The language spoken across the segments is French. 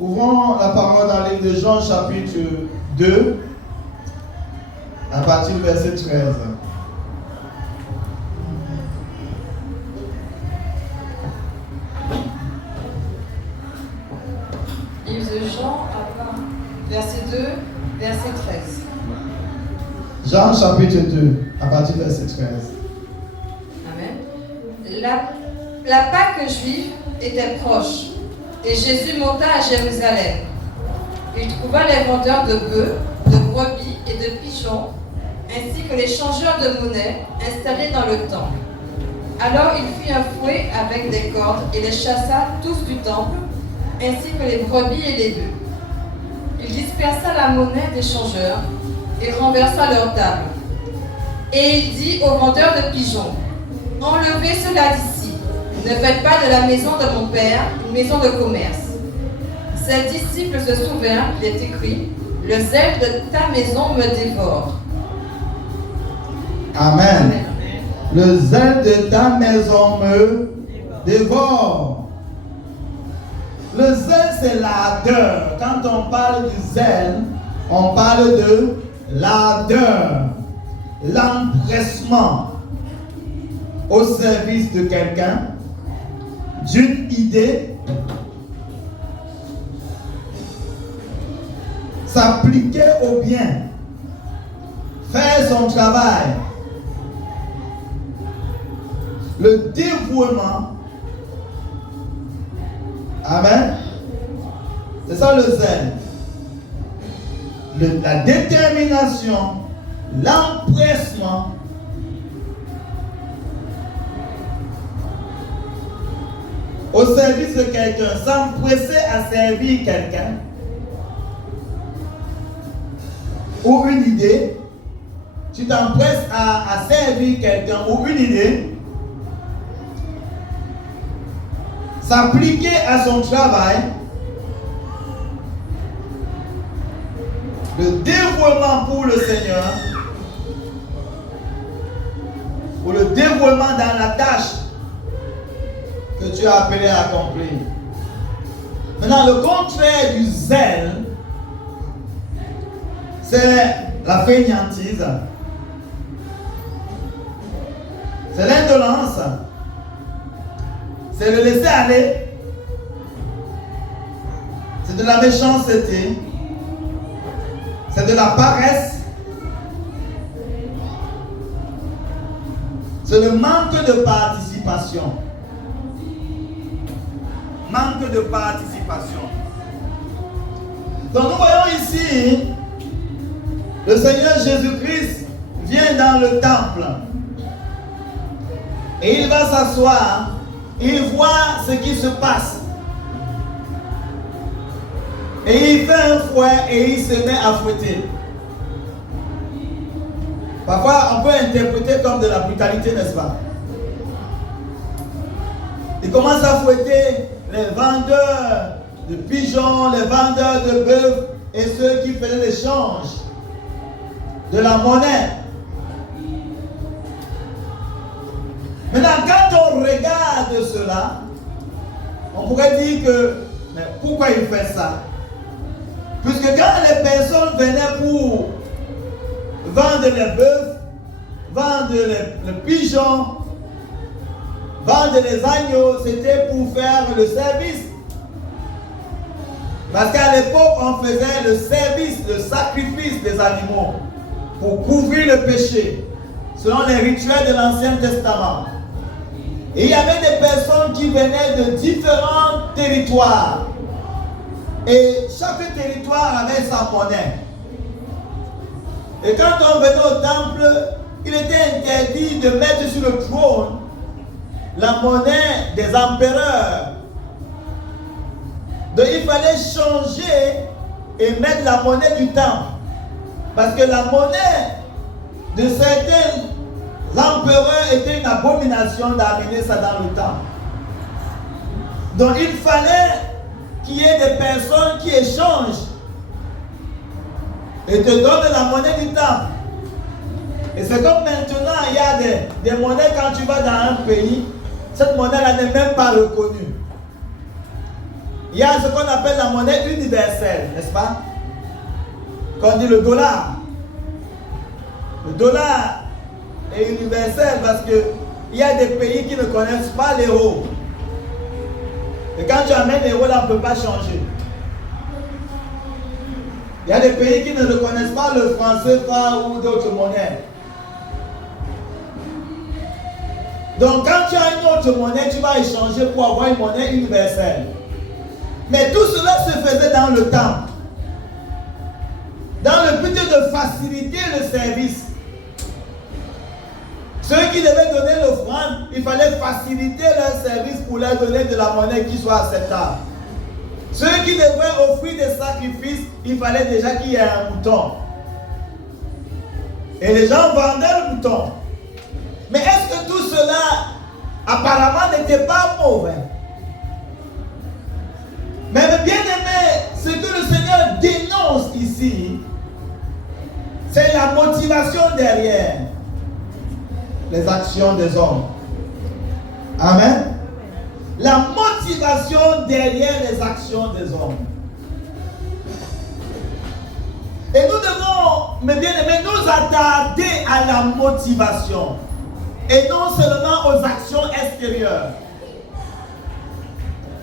Ouvrons la parole dans le livre de Jean chapitre 2 à partir du verset 13. Livre de Jean, verset 2, verset 13. Jean chapitre 2 à partir du verset 13. Amen. La Pâque juive était proche et Jésus monta à Jérusalem. Il trouva les vendeurs de bœufs, de brebis et de pigeons, ainsi que les changeurs de monnaie installés dans le temple. Alors il fit un fouet avec des cordes et les chassa tous du temple, ainsi que les brebis et les bœufs. Il dispersa la monnaie des changeurs et renversa leur table. Et il dit aux vendeurs de pigeons, « Enlevez cela d'ici, ne faites pas de la maison de mon père une maison de commerce. » Ses disciples se souvinrent qu'il est écrit, « Le zèle de ta maison me dévore. » Amen. Amen. Le zèle de ta maison me dévore. Le zèle, c'est l'ardeur. Quand on parle du zèle, on parle de l'ardeur, l'empressement au service de quelqu'un, d'une idée, s'appliquer au bien, faire son travail. Le dévouement, amen, c'est ça le zèle. La détermination, l'empressement au service de quelqu'un, s'empresser à servir quelqu'un ou une idée. Tu t'empresses à servir quelqu'un ou une idée, s'appliquer à son travail, le dévouement pour le Seigneur, ou le dévouement dans la tâche que tu as appelé à accomplir. Maintenant, le contraire du zèle, c'est la fainéantise, c'est l'indolence, c'est le laisser aller, c'est de la méchanceté, c'est de la paresse, c'est le manque de participation. Manque de participation. Donc nous voyons ici, le Seigneur Jésus-Christ vient dans le temple et il va s'asseoir. Il voit ce qui se passe. Et il fait un fouet et il se met à fouetter. Parfois, on peut interpréter comme de la brutalité, n'est-ce pas? Il commence à fouetter les vendeurs de pigeons, les vendeurs de bœufs et ceux qui faisaient l'échange de la monnaie. Maintenant, quand on regarde cela, on pourrait dire que, mais pourquoi il fait ça? Puisque quand les personnes venaient pour vendre les bœufs, vendre les pigeons, vendre les agneaux, c'était pour faire le service. Parce qu'à l'époque, on faisait le service, le sacrifice des animaux pour couvrir le péché, selon les rituels de l'Ancien Testament. Et il y avait des personnes qui venaient de différents territoires. Et chaque territoire avait sa monnaie. Et quand on venait au temple, il était interdit de mettre sur le trône la monnaie des empereurs. Donc il fallait changer et mettre la monnaie du temple. Parce que la monnaie de certains l'empereur était une abomination d'amener ça dans le temple. Donc il fallait qu'il y ait des personnes qui échangent et te donnent la monnaie du temple. Et c'est comme maintenant, il y a des monnaies quand tu vas dans un pays, cette monnaie-là n'est même pas reconnue. Il y a ce qu'on appelle la monnaie universelle, n'est-ce pas? Quand on dit le dollar. Le dollar est universel parce que il y a des pays qui ne connaissent pas l'euro. Et quand tu amènes l'euro, là, on ne peut pas changer. Il y a des pays qui ne connaissent pas le franc CFA ou d'autres monnaies. Donc quand tu as une autre monnaie, tu vas échanger pour avoir une monnaie universelle. Mais tout cela se faisait dans le temps. Dans le but de faciliter le service. Ceux qui devaient donner l'offrande, il fallait faciliter leur service pour leur donner de la monnaie qui soit acceptable. Ceux qui devaient offrir des sacrifices, il fallait déjà qu'il y ait un mouton. Et les gens vendaient le mouton. Mais est-ce que tout cela, apparemment, n'était pas mauvais? Mais bien aimé, ce que le Seigneur dénonce ici, c'est la motivation derrière les actions des hommes. Amen. La motivation derrière les actions des hommes. Et nous devons, mes bien-aimés, nous attarder à la motivation. Et non seulement aux actions extérieures.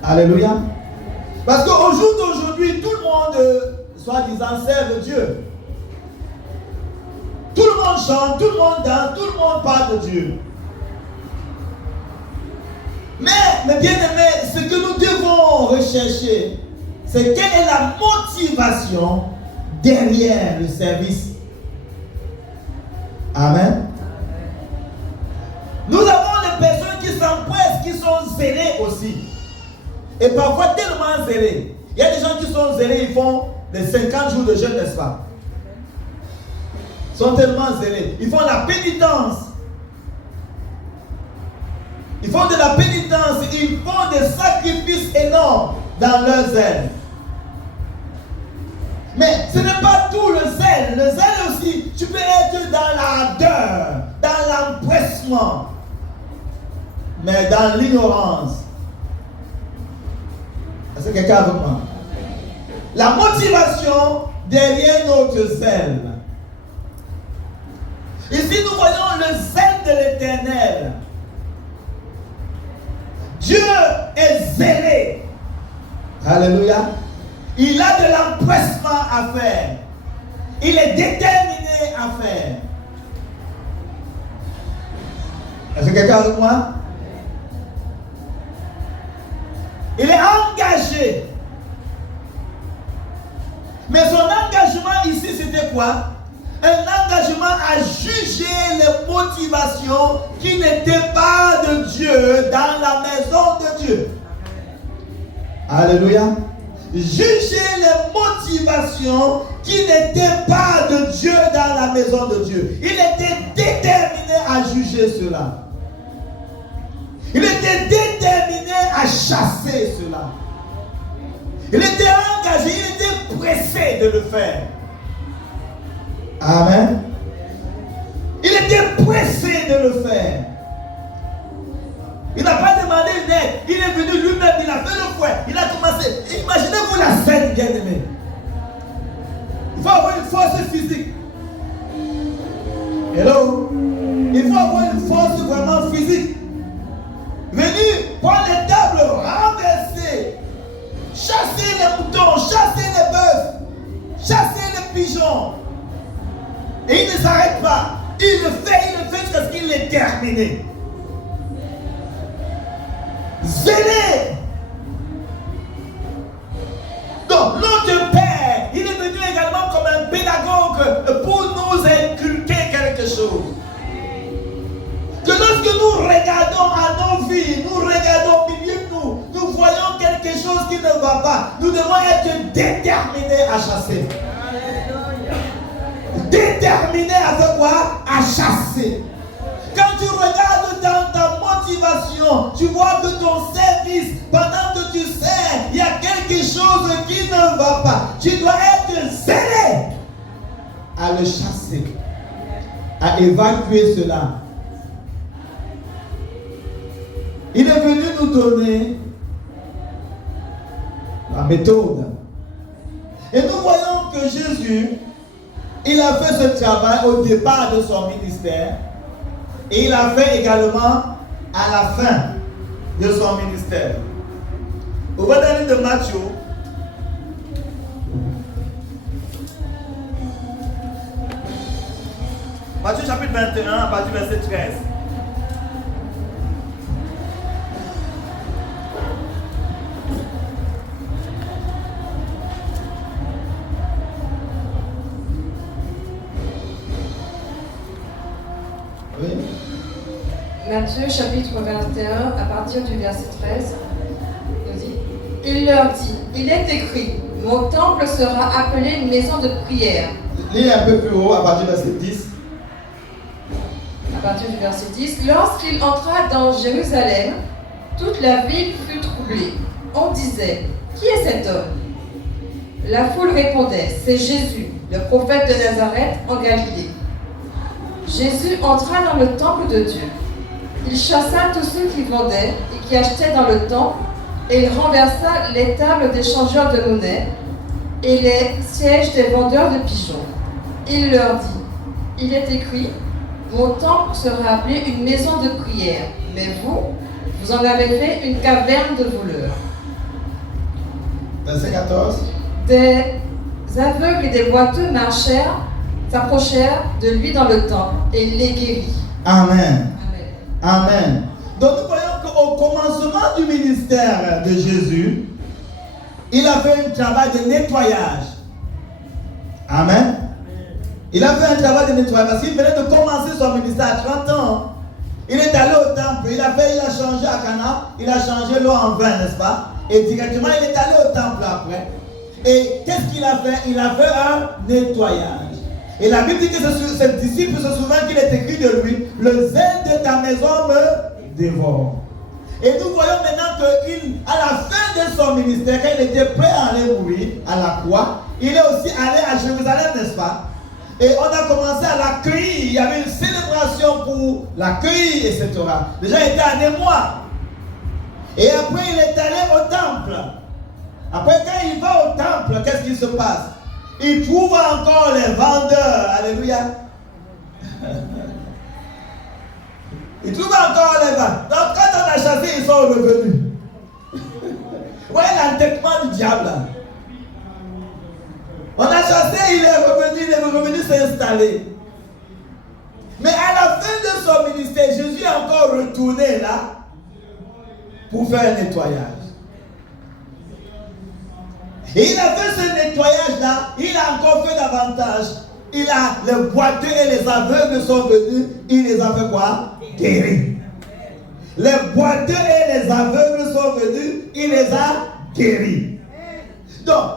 Alléluia. Parce qu'au jour d'aujourd'hui, tout le monde, soi-disant, serve Dieu. Tout le monde chante, tout le monde danse, tout le monde parle de Dieu. Mais mes bien-aimés, ce que nous devons rechercher, c'est quelle est la motivation derrière le service. Amen. Nous avons des personnes qui s'empressent, qui sont zélées aussi. Et parfois tellement zélées. Il y a des gens qui sont zélés, ils font des 50 jours de jeûne, n'est-ce pas? Ils sont tellement zélés. Ils font la pénitence. Ils font de la pénitence. Ils font des sacrifices énormes dans leur zèle. Mais ce n'est pas tout le zèle. Le zèle aussi, tu peux être dans l'ardeur, dans l'empressement. Mais dans l'ignorance. Est-ce que quelqu'un avec moi? La motivation derrière notre zèle. Ici, nous voyons le zèle de l'Éternel. Dieu est zélé. Alléluia. Il a de l'empressement à faire. Il est déterminé à faire. Est-ce que quelqu'un avec moi? Il est engagé. Mais son engagement ici, c'était quoi? Un engagement à juger les motivations qui n'étaient pas de Dieu dans la maison de Dieu. Alléluia. Juger les motivations qui n'étaient pas de Dieu dans la maison de Dieu. Il était déterminé à juger cela. Il était déterminé à chasser cela. Il était engagé, il était pressé de le faire. Amen. Il était pressé de le faire. Il n'a pas demandé une aide. Il est venu lui-même, il a fait le fouet. Il a commencé. Imaginez-vous la scène, bien aimé. Il faut avoir une force physique. Hello. Il faut avoir une force vraiment physique. Venir prendre les tables, renverser, chasser les moutons, chasser les bœufs, chasser les pigeons. Et il ne s'arrête pas. Il le fait jusqu'à ce qu'il l'ait terminé. Zélé. Donc, notre Père, il est venu également comme un pédagogue pour nous inculquer quelque chose. Que lorsque nous regardons à nos vies, nous regardons au milieu de nous, nous voyons quelque chose qui ne va pas, nous devons être déterminés à chasser. Déterminés à faire quoi? À chasser. Quand tu regardes dans ta motivation, tu vois que ton service, pendant que tu sers, il y a quelque chose qui ne va pas. Tu dois être zélé à le chasser, à évacuer cela. Il est venu nous donner la méthode. Et nous voyons que Jésus, il a fait ce travail au départ de son ministère et il a fait également à la fin de son ministère. Au Évangile de Matthieu, Matthieu chapitre 21 à partir du verset 13. Oui. Matthieu chapitre 21 à partir du verset 13 nous dit, il leur dit, il est écrit, mon temple sera appelé une maison de prière. Lis un peu plus haut à partir du verset 10. À partir du verset 10, lorsqu'il entra dans Jérusalem, toute la ville fut troublée. On disait, qui est cet homme? La foule répondait, c'est Jésus, le prophète de Nazareth en Galilée. Jésus entra dans le temple de Dieu. Il chassa tous ceux qui vendaient et qui achetaient dans le temple, et il renversa les tables des changeurs de monnaie et les sièges des vendeurs de pigeons. Il leur dit, il est écrit, mon temple sera appelé une maison de prière, mais vous en avez fait une caverne de voleurs. Verset 14. Des aveugles et des boiteux s'approchèrent de lui dans le temple et il les guérit. Amen. Amen. Amen. Donc nous voyons qu'au commencement du ministère de Jésus, il a fait un travail de nettoyage. Amen. Il a fait un travail de nettoyage parce qu'il venait de commencer son ministère à 30 ans. Il est allé au temple, il a changé à Cana, il a changé l'eau en vin, n'est-ce pas? Et directement il est allé au temple après. Et qu'est-ce qu'il a fait? Il a fait un nettoyage. Et la Bible dit que ses disciples se souviennent qu'il est écrit de lui, le zèle de ta maison me dévore. Et nous voyons maintenant qu'à la fin de son ministère, quand il était prêt à aller mourir à la croix, il est aussi allé à Jérusalem, n'est-ce pas? Et on a commencé à l'accueillir. Il y avait une célébration pour l'accueillir, etc. Déjà, il était en émoi. Et après, il est allé au temple. Après, quand il va au temple, qu'est-ce qui se passe? Il trouve encore les vendeurs. Alléluia. Il trouve encore les vendeurs. Donc, quand on a chassé, ils sont revenus. Ouais, l'entêtement du diable. On a chassé, il est revenu s'installer. Mais à la fin de son ministère, Jésus est encore retourné là pour faire un nettoyage. Et il a fait ce nettoyage-là, il a encore fait davantage. Les boiteux et les aveugles sont venus, il les a fait quoi? Guéris. Les boiteux et les aveugles sont venus, il les a guéris. Donc,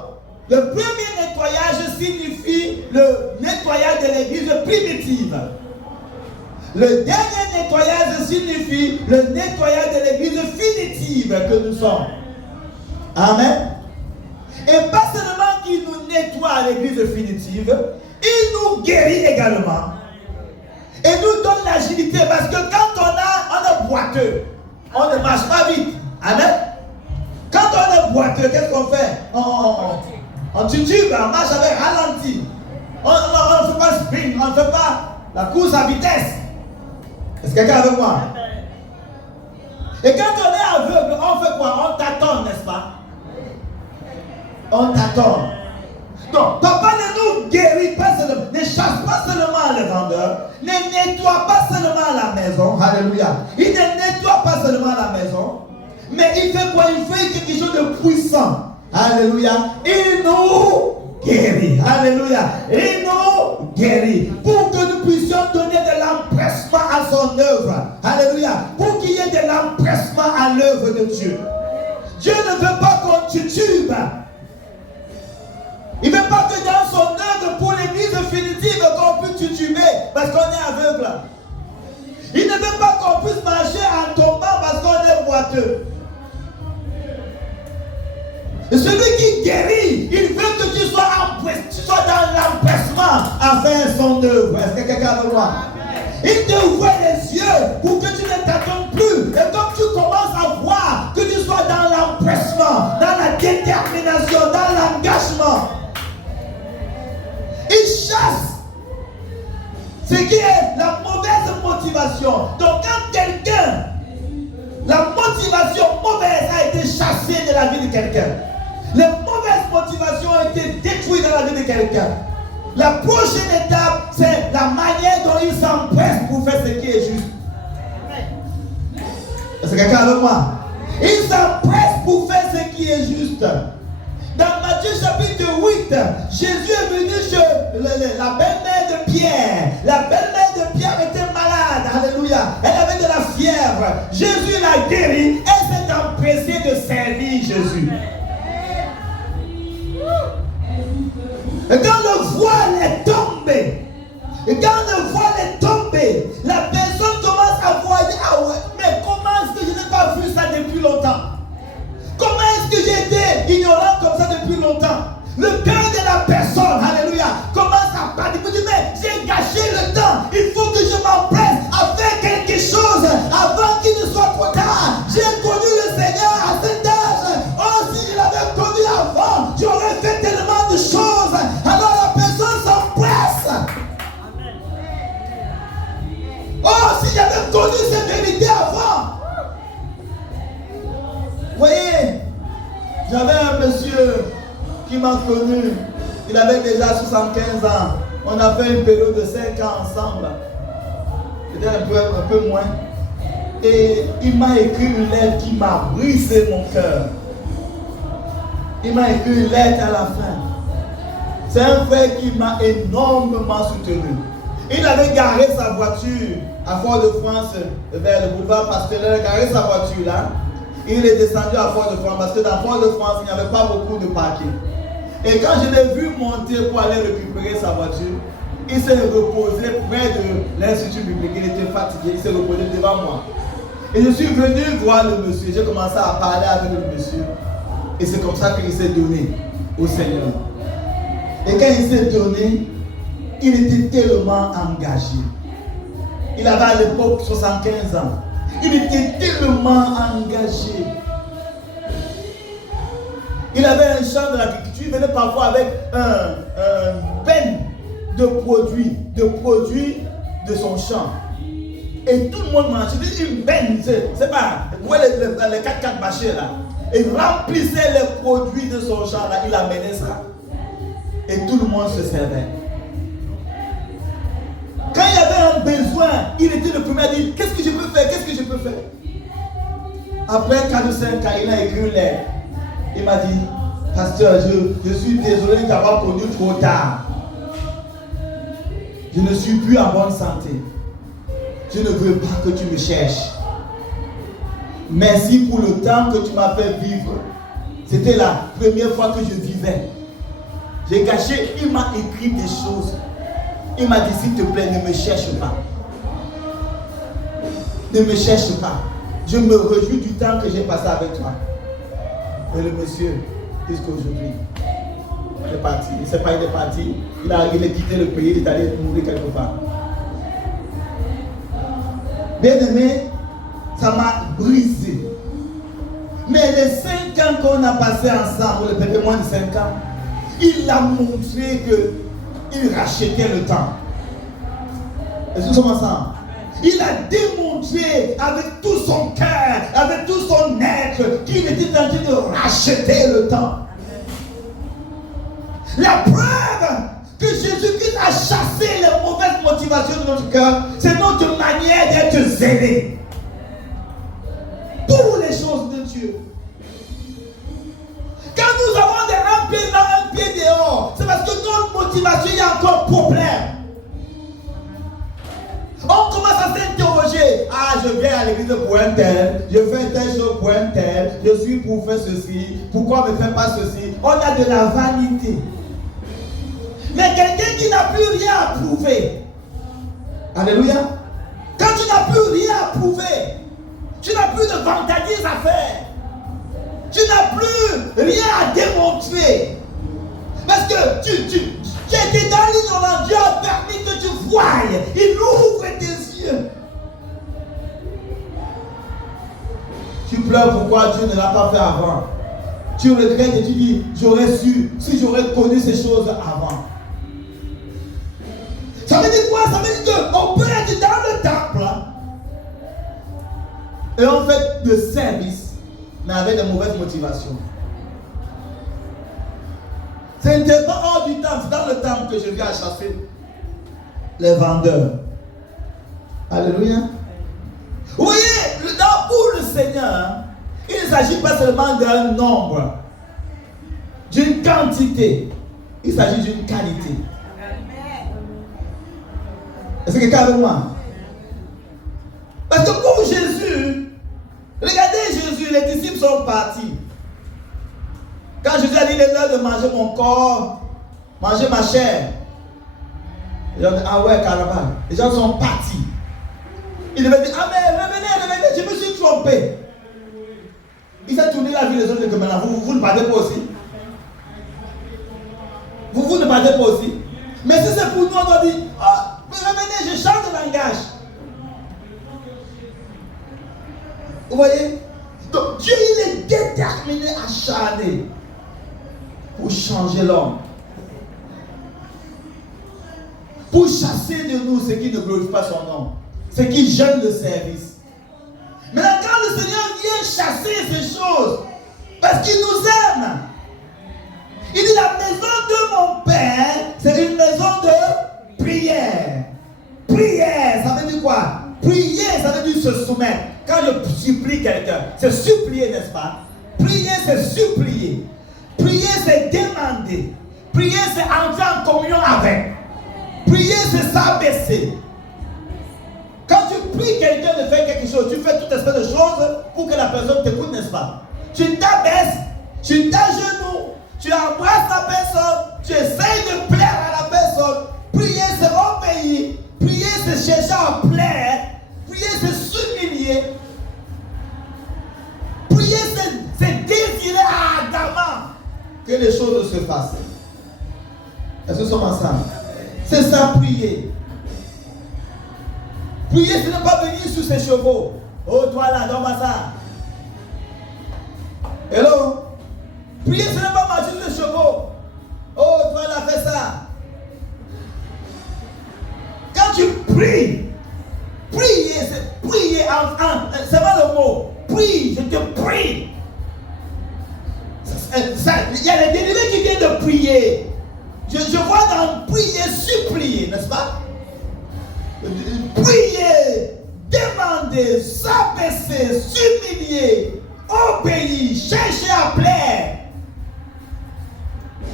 le premier nettoyage signifie le nettoyage de l'église primitive. Le dernier nettoyage signifie le nettoyage de l'église finitive que nous sommes. Amen. Et pas seulement qu'il nous nettoie à l'église finitive, il nous guérit également. Et nous donne l'agilité parce que quand on est boiteux, on ne marche pas vite. Amen. Quand on est boiteux, qu'est-ce qu'on fait? On titube, on marche avec ralenti. On ne fait pas sprint, on ne fait pas la course à vitesse. Est-ce que quelqu'un est avec moi? Et quand on est aveugle, on fait quoi? On tâtonne, n'est-ce pas? On tâtonne. Donc, papa ne nous guérit pas seulement, ne chasse pas seulement les vendeurs, ne nettoie pas seulement la maison. Alléluia. Il ne nettoie pas seulement la maison, mais il fait quoi? Il fait quelque chose de puissant. Alléluia. Il nous guérit. Alléluia. Il nous guérit. Pour que nous puissions donner de l'empressement à son œuvre. Alléluia. Pour qu'il y ait de l'empressement à l'œuvre de Dieu. Dieu ne veut pas qu'on titube. Il ne veut pas que dans son œuvre pour l'église définitive qu'on puisse tituber parce qu'on est aveugle. Il ne veut pas qu'on puisse marcher en tombant parce qu'on est boiteux. Et celui qui guérit, il veut que tu sois dans l'empressement à faire son œuvre. Est-ce que quelqu'un veut voir? Il te ouvre les yeux pour que tu ne t'attends plus. Et comme tu commences à voir que tu sois dans l'empressement, dans la détermination quelqu'un. Les mauvaises motivations ont été détruites dans la vie de quelqu'un. La prochaine étape, c'est la manière dont il s'empresse pour faire ce qui est juste. Est-ce que quelqu'un avec moi? Il s'empresse pour faire ce qui est juste. Dans Matthieu chapitre 8, Jésus est venu chez la belle-mère de Pierre. La belle-mère de Pierre était malade. Alléluia. Elle avait de la fièvre. Jésus l'a guérie. Elle s'est empressée de servir Jésus. Et quand le voile est tombé, la personne commence à voir, ah ouais, mais comment est-ce que je n'ai pas vu ça depuis longtemps? Comment est-ce que j'ai été ignorant comme ça depuis longtemps? Le cœur de la personne, alléluia, commence à partir. Il me dit, mais j'ai gâché le temps. Il faut que je m'empresse à faire quelque chose avant qu'il ne soit trop tard. J'ai connu le Seigneur à cet âge. Oh, si je l'avais connu avant, j'aurais fait tellement de choses. Alors la personne s'empresse. Oh, si j'avais connu cette vérité avant. Vous voyez, j'avais un monsieur qui m'a connu. Il avait déjà 75 ans. On a fait une période de 5 ans ensemble. Peut-être un peu moins. Et il m'a écrit une lettre qui m'a brisé mon cœur. Il m'a écrit une lettre à la fin. C'est un frère qui m'a énormément soutenu. Il avait garé sa voiture à Fort-de-France, vers le boulevard Pasteur. Il avait garé sa voiture là. Il est descendu à Fort-de-France parce que dans Fort-de-France, il n'y avait pas beaucoup de parking. Et quand je l'ai vu monter pour aller récupérer sa voiture, il s'est reposé près de l'Institut biblique. Il était fatigué, il s'est reposé devant moi. Et je suis venu voir le monsieur. J'ai commencé à parler avec le monsieur. Et c'est comme ça qu'il s'est donné au Seigneur. Et quand il s'est donné, il était tellement engagé. Il avait à l'époque 75 ans. Il était tellement engagé. Il avait un champ de l'agriculture. Il venait parfois avec un ben de produits de son champ. Et tout le monde mangeait. Une benne, c'est pas, vous voyez les 4x4 machins là. Il remplissait les produits de son champ là. Il amenait ça. Et tout le monde se servait. Quand il y avait un besoin, il était le premier à dire, qu'est-ce que je peux faire? Qu'est-ce que je peux faire? Après 4 ou 5 ans, il a écrit une lettre. Il m'a dit, pasteur, je suis désolé d'avoir connu trop tard. Je ne suis plus en bonne santé. Je ne veux pas que tu me cherches. Merci pour le temps que tu m'as fait vivre. C'était la première fois que je vivais. J'ai gâché, il m'a écrit des choses. Il m'a dit, s'il te plaît, ne me cherche pas. Ne me cherche pas. Je me réjouis du temps que j'ai passé avec toi. Et le monsieur, jusqu'aujourd'hui, il est parti. Il ne sait pas, il est parti. Il a quitté le pays, il est allé mourir quelque part. Bien aimé, ça m'a brisé. Mais les 5 ans qu'on a passé ensemble, peut-être moins de 5 ans, il a montré qu'il rachetait le temps. Est-ce que nous sommes ensemble? Il a démontré avec tout son cœur, avec tout son être, qu'il était en train de racheter le temps. La preuve que Jésus-Christ a chassé les mauvaises motivations de notre cœur, c'est notre manière d'être zélé pour les choses de Dieu. Quand nous avons un pied dans, un pied dehors, c'est parce que notre motivation, il y a encore problème. On commence à s'interroger. Ah, je viens à l'église pour un tel, je fais telle chose pour un tel, je suis pour faire ceci, pourquoi on ne fait pas ceci? On a de la vanité. Mais quelqu'un qui n'a plus rien à prouver. Alléluia. Quand tu n'as plus rien à prouver, tu n'as plus de vantardises à faire. Tu n'as plus rien à démontrer. Parce que tu étais dans l'ignorance. Dieu a permis que tu voies. Il ouvre tes yeux. Tu pleures pourquoi Dieu ne l'a pas fait avant. Tu regrettes et tu dis, j'aurais su, si j'aurais connu ces choses avant. Ça veut dire quoi? Ça veut dire qu'on peut être dans le temple et on fait de service, mais avec de mauvaises motivations. Ce n'était pas hors du temple, c'est dans le temple que je viens chasser les vendeurs. Alléluia. Vous voyez, pour le Seigneur, il ne s'agit pas seulement d'un nombre, d'une quantité, il s'agit d'une qualité. Est-ce que quelqu'un est avec moi? Parce que pour Jésus, regardez Jésus, les disciples sont partis. Quand Jésus a dit, il est l'heure de manger mon corps, manger ma chair. Les gens disent, ah ouais, carrément. Les gens sont partis. Il devait dire, ah mais revenez, je me suis trompé. Il s'est tourné la vie des autres et que maintenant, vous ne partez pas aussi. Vous ne partez pas aussi. Mais si c'est pour nous, on doit dire, oh, mais revenez, je change de langage. Vous voyez? Donc Dieu, il est déterminé, acharné pour changer l'homme. Pour chasser de nous ce qui ne glorifie pas son nom. Ce qui gêne le service. Maintenant, quand le Seigneur vient chasser ces choses, parce qu'il nous aime, il dit la maison de mon Père, c'est une maison de prière. Prière, ça veut dire quoi? Prier, ça veut dire se soumettre. Quand je supplie quelqu'un, c'est supplier, n'est-ce pas? Prier, c'est supplier. Prier, c'est demander. Prier, c'est entrer en communion avec. Prier, c'est s'abaisser. Quand tu pries quelqu'un de faire quelque chose, tu fais toute espèce de choses pour que la personne t'écoute, n'est-ce pas? Tu t'abaisses, tu t'agenouilles, tu embrasses la personne, tu essayes de plaire à la personne. Prier, c'est obéir. Prier, c'est chercher à plaire. Prier, c'est s'humilier. Prier, c'est désirer ardemment que les choses se fassent. Est-ce que nous sommes ensemble? C'est ça, prier. Prier, ce n'est pas venir sur ses chevaux. Oh, toi là, donne-moi ça. Hello? Prier, ce n'est pas marcher sur les chevaux. Oh, toi là, fais ça. Quand tu pries, prier, c'est prier c'est pas le mot. Prie, je te prie. Il y a les délivrés qui viennent de prier. Je vois dans prier, supplier, n'est-ce pas? Prier, demander, s'abaisser, s'humilier, obéir, chercher à plaire.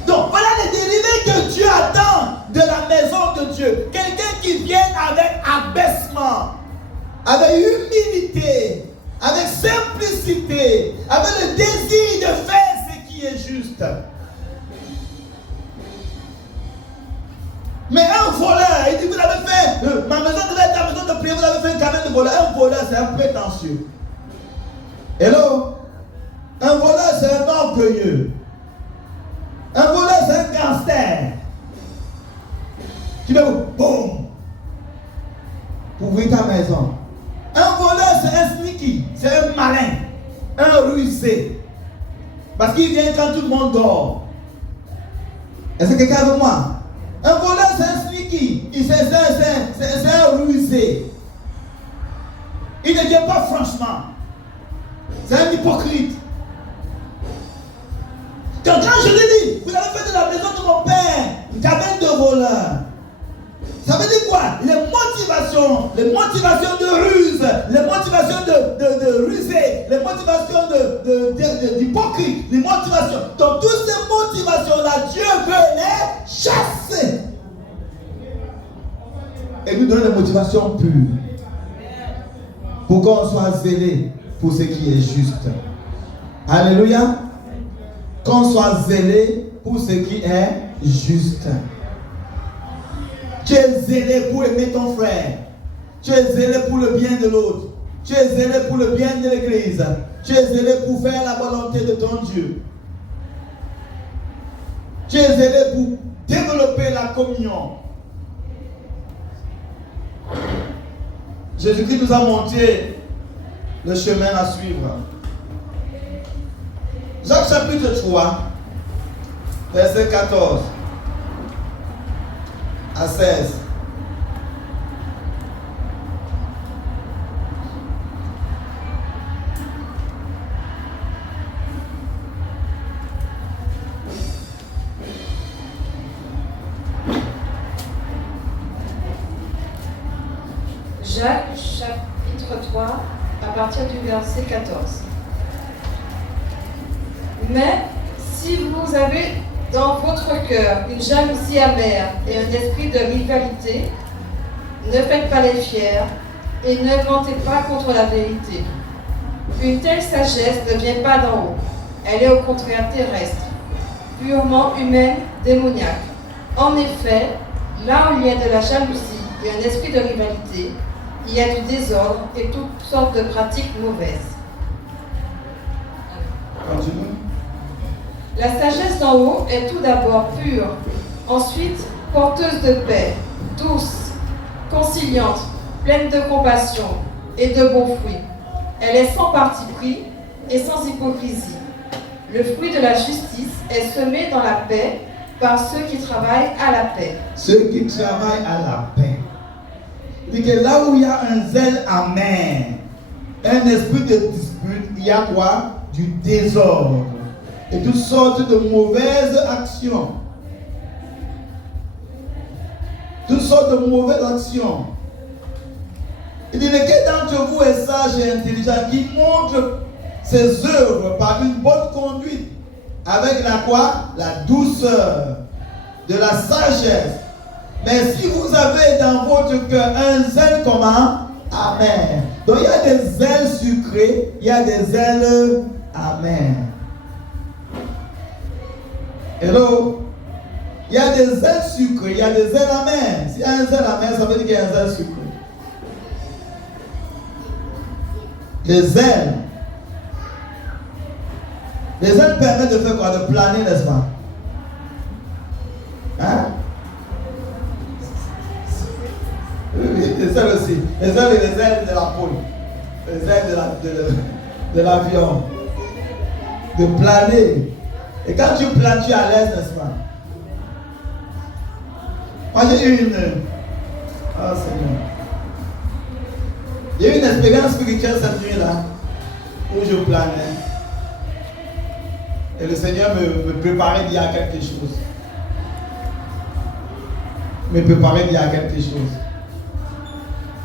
Donc voilà les dérivés que Dieu attend de la maison de Dieu. Quelqu'un qui vient avec abaissement, avec humilité, avec simplicité, avec le désir de faire ce qui est juste. Mais un voleur, il dit, vous avez fait, ma maison devait être la maison de prière, vous avez fait un camion de voleur. Un voleur, c'est un prétentieux. Hello? Un voleur, c'est un orgueilleux. Un voleur, c'est un gangster. Tu veux, boum, pour ouvrir ta maison. Un voleur, c'est un sneaky, c'est un malin, un rusé. Parce qu'il vient quand tout le monde dort. Est-ce que quelqu'un est avec moi? Un voleur, c'est un sneaky, c'est un rusé. Il ne vient pas franchement. C'est un hypocrite. Quand je lui dis, vous avez fait de la maison de mon père une cabane de voleurs. Ça veut dire quoi? Les motivations de ruse, les motivations de rusé, les motivations d'hypocrite, les motivations. Donc toutes ces motivations-là, Dieu veut les chasser. Et nous donner des motivations pures. Pour qu'on soit zélé pour ce qui est juste. Alléluia. Qu'on soit zélé pour ce qui est juste. Tu es zélé pour aimer ton frère. Tu es zélé pour le bien de l'autre. Tu es zélé pour le bien de l'église. Tu es zélé pour faire la volonté de ton Dieu. Tu es zélé pour développer la communion. Jésus-Christ nous a montré le chemin à suivre. Jacques chapitre 3, verset 14 à 16. chapitre 3, à partir du verset 14. Mais si vous avez dans votre cœur une jalousie amère et un esprit de rivalité, ne faites pas les fiers et ne mentez pas contre la vérité. Une telle sagesse ne vient pas d'en haut. Elle est au contraire terrestre, purement humaine, démoniaque. En effet, là où il y a de la jalousie et un esprit de rivalité, il y a du désordre et toutes sortes de pratiques mauvaises. Continue. La sagesse d'en haut est tout d'abord pure, ensuite porteuse de paix, douce, conciliante, pleine de compassion et de bons fruits. Elle est sans parti pris et sans hypocrisie. Le fruit de la justice est semé dans la paix par ceux qui travaillent à la paix. Ceux qui travaillent à la paix. Il dit que là où il y a un zèle amer, un esprit de dispute, il y a quoi? Du désordre et toutes sortes de mauvaises actions. Toutes sortes de mauvaises actions. Il dit, lequel d'entre vous est sage et intelligent, qui montre ses œuvres par une bonne conduite, avec la quoi? La douceur, de la sagesse. Mais si vous avez dans votre cœur un zèle comment? Amer. Donc il y a des zèles sucrés, il y a des zèles amers. Hello? Il y a des zèles sucrés, il y a des zèles amers. S'il y a un zèle amer, ça veut dire qu'il y a un zèle sucré. Les zèles. Les zèles permettent de faire quoi? De planer, n'est-ce pas? Hein? Oui, les zèles aussi. Les zèles et les ailes de la poule. Les ailes de l'avion. De planer. Et quand tu planes, tu es à l'aise, n'est-ce pas? Moi, j'ai eu une... Oh Seigneur. J'ai eu une expérience spirituelle cette nuit-là, où je planais. Et le Seigneur me préparait d'y à quelque chose. Me préparait d'y à quelque chose.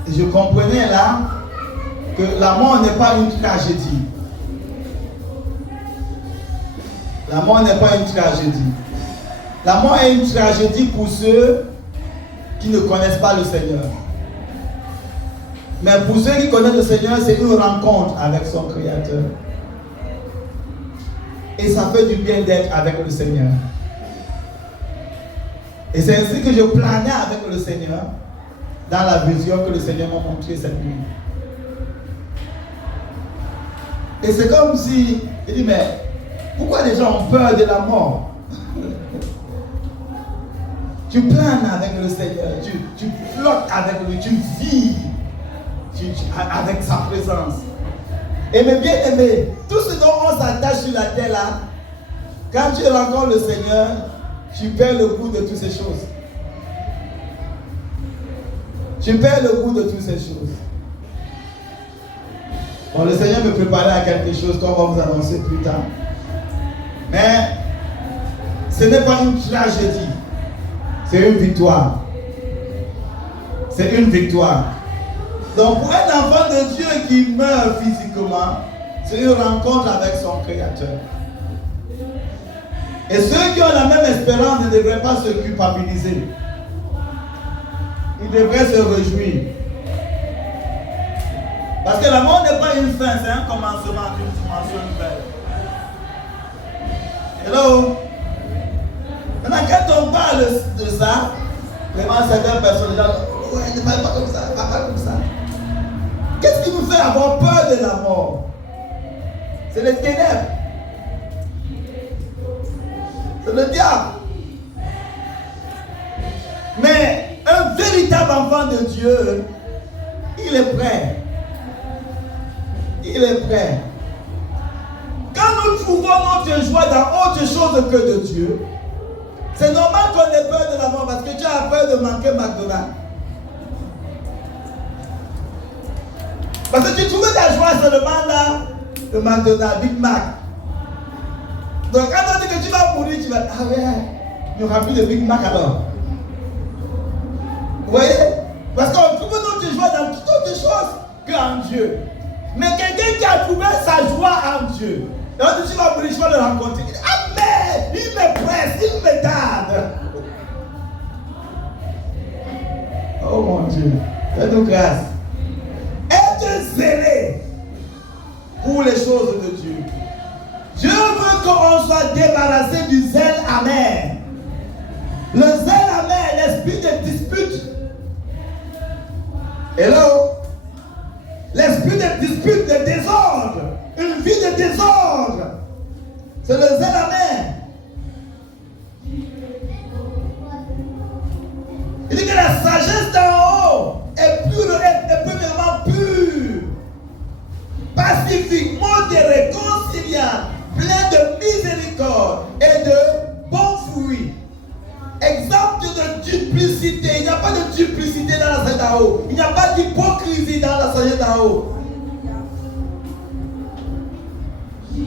Et je comprenais là que la mort n'est pas une tragédie. La mort n'est pas une tragédie. La mort est une tragédie pour ceux qui ne connaissent pas le Seigneur. Mais pour ceux qui connaissent le Seigneur, c'est une rencontre avec son Créateur. Et ça fait du bien d'être avec le Seigneur. Et c'est ainsi que je planais avec le Seigneur dans la vision que le Seigneur m'a montrée cette nuit. Et c'est comme si, il dit, mais pourquoi les gens ont peur de la mort? Tu planes avec le Seigneur, tu flottes avec lui, tu vis avec sa présence. Et mes bien-aimés, tout ce dont on s'attache sur la terre là, quand tu rencontres le Seigneur, tu perds le goût de toutes ces choses. Tu perds le goût de toutes ces choses. Bon, le Seigneur me préparait à quelque chose qu'on va vous annoncer plus tard. Mais ce n'est pas une tragédie. C'est une victoire. C'est une victoire. Donc pour un enfant de Dieu qui meurt physiquement, c'est une rencontre avec son Créateur. Et ceux qui ont la même espérance ne devraient pas se culpabiliser. Ils devraient se réjouir. Parce que la mort n'est pas une fin, c'est un commencement d'une dimension nouvelle. Hello? Maintenant, quand on parle de ça, vraiment certaines personnes disent, ouais, ne parle pas comme ça, pas comme ça. Qu'est-ce qui nous fait avoir peur de la mort? C'est les ténèbres. C'est le diable. Mais un véritable enfant de Dieu, il est prêt. Il est prêt. Quand nous trouvons notre joie dans autre chose que de Dieu, c'est normal qu'on ait peur de la mort parce que tu as peur de manquer McDonald's. Parce que tu trouvais ta joie seulement là, le McDonald's, Big Mac. Donc quand on dit que tu vas mourir, tu vas dire, ah ouais, il n'y aura plus de Big Mac alors. Vous voyez? Parce qu'on trouve notre joie dans toute autre chose que qu'en Dieu. Mais quelqu'un qui a trouvé sa joie en Dieu, et on dit, tu vas mourir, je vais le rencontrer. Il dit, ah mais, il me presse, il me tarde. Oh mon Dieu, fais-nous grâce. Être zélé pour les choses de Dieu. Dieu veut qu'on soit débarrassé du zèle amer. Le zèle amer, l'esprit de dispute. Hello? L'esprit de dispute, de désordre. Une vie de désordre. C'est le zèle amer. Il dit que la sagesse d'en haut est pure, est premièrement pure, pacifique, modérée, conciliante, plein de miséricorde et de bons fruits. Exemple de duplicité. Il n'y a pas de duplicité dans la sagesse d'en haut. Il n'y a pas d'hypocrisie dans la sagesse d'en haut.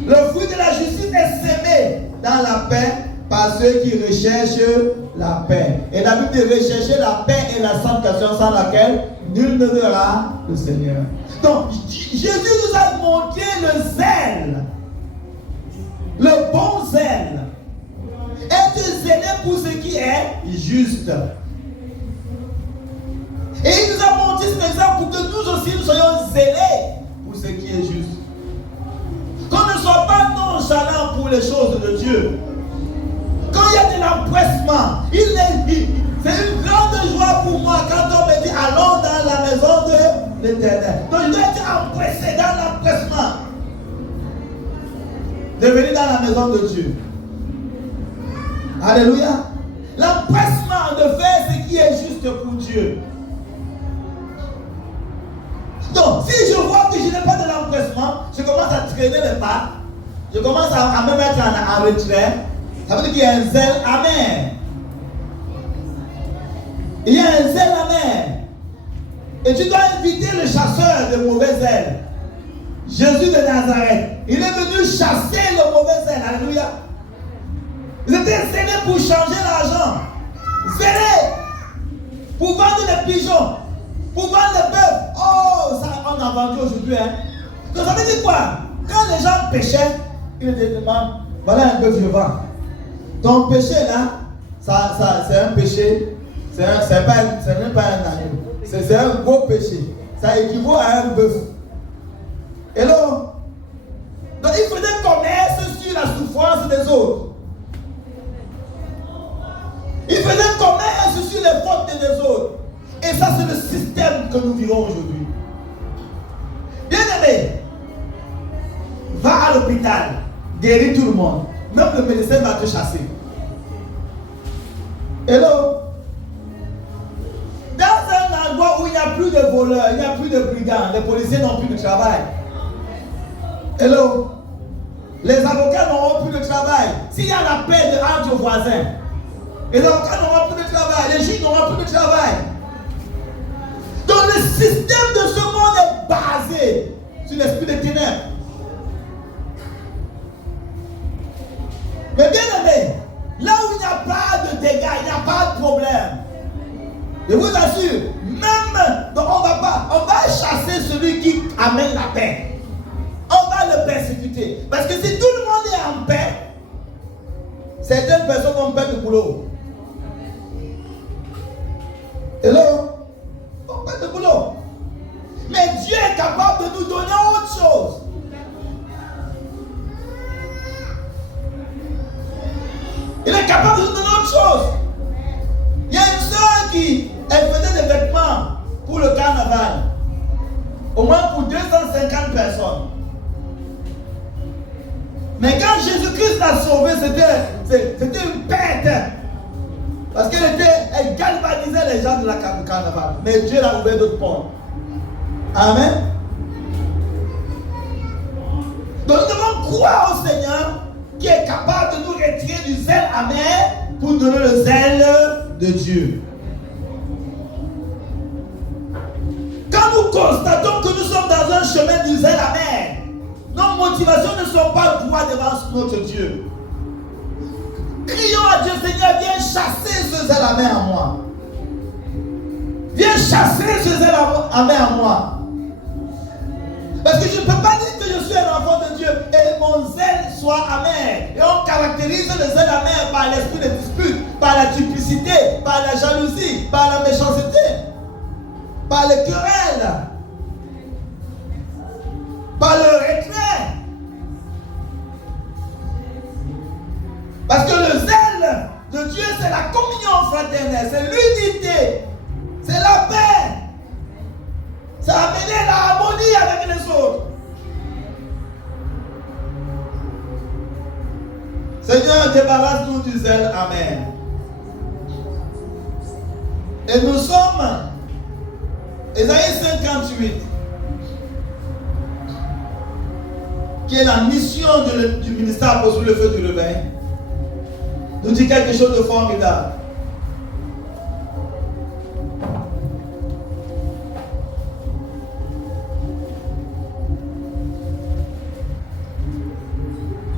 Le fruit de la justice est semé dans la paix par ceux qui recherchent la paix. Et la Bible dit rechercher la paix et la sanctification sans laquelle nul ne verra le Seigneur. Donc Jésus nous a montré le zèle, le bon zèle. Être zélé pour ce qui est juste. Et il nous a montré cet exemple pour que nous aussi nous soyons zélés pour ce qui est juste. Qu'on ne soit pas nonchalant pour les choses de Dieu. Quand il y a de l'empressement, c'est une grande joie pour moi quand on me dit allons dans la maison de l'Éternel. Donc je dois être empressé dans l'empressement de venir dans la maison de Dieu. Alléluia. L'empressement de faire ce qui est juste pour Dieu. Donc, si je vois que je n'ai pas de l'empressement, je commence à traîner les pas, je commence à me mettre en retrait, ça veut dire qu'il y a un zèle amer. Il y a un zèle amer. Et tu dois éviter le chasseur de mauvais zèle. Jésus de Nazareth, il est venu chasser le mauvais zèle. Alléluia. Ils étaient zélés pour changer l'argent. Zélés pour vendre les pigeons. Pour vendre les bœufs. Oh, ça on a vendu aujourd'hui. Hein. Donc ça veut dire quoi? Quand les gens péchaient, ils te demandent, voilà un bœuf, je vends. Ton péché là, c'est un péché. C'est même pas un agneau. C'est un gros péché. Ça équivaut à un bœuf. Hello? Donc il faisait commerce sur la souffrance des autres. Il faisait commerce sur les fautes des autres. Et ça, c'est le système que nous vivons aujourd'hui. Bien-aimé, va à l'hôpital, guéris tout le monde. Même le médecin va te chasser. Hello? Dans un endroit où il n'y a plus de voleurs, il n'y a plus de brigands, les policiers n'ont plus de travail. Hello? Les avocats n'auront plus de travail. S'il y a la paix entre voisins, les avocats n'auront plus de travail, les juges n'auront plus de travail. Donc le système de ce monde est basé sur l'esprit des ténèbres. Mais bien aimé, là où il n'y a pas de dégâts, il n'y a pas de problème. Je vous assure, même, donc on va chasser celui qui amène la paix. On va le persécuter. Parce que si tout le monde est en paix, certaines personnes vont perdre le boulot. Hello? On perd le boulot. Mais Dieu est capable de nous donner autre chose. Il est capable de nous donner autre chose. Il y a une soeur qui, elle faisait des vêtements pour le carnaval. Au moins pour 250 personnes. Mais quand Jésus-Christ l'a sauvée, c'était une perte. Parce qu'elle galvanisait les gens de la carnaval. Mais Dieu l'a ouvert d'autres portes. Amen. Donc nous devons croire au Seigneur qui est capable de nous retirer du zèle amer pour donner le zèle de Dieu. Quand nous constatons que nous sommes dans un chemin du zèle amer, nos motivations ne sont pas droites devant notre Dieu. Crions à Dieu, Seigneur, viens chasser ce zèle amer en moi. Viens chasser ce zèle amer en moi. Parce que je ne peux pas dire que je suis un enfant de Dieu et mon zèle soit amer. Et on caractérise le zèle amer par l'esprit de dispute, par la duplicité, par la jalousie, par la méchanceté, par les querelles, par le retrait. Parce que le zèle de Dieu, c'est la communion fraternelle, c'est l'unité, c'est la paix. Ça a amené l'harmonie avec les autres. Seigneur, débarrasse-nous du zèle amer. Et nous sommes, Ésaïe 58, qui est la mission du ministère pour le feu du réveil, nous dit quelque chose de formidable.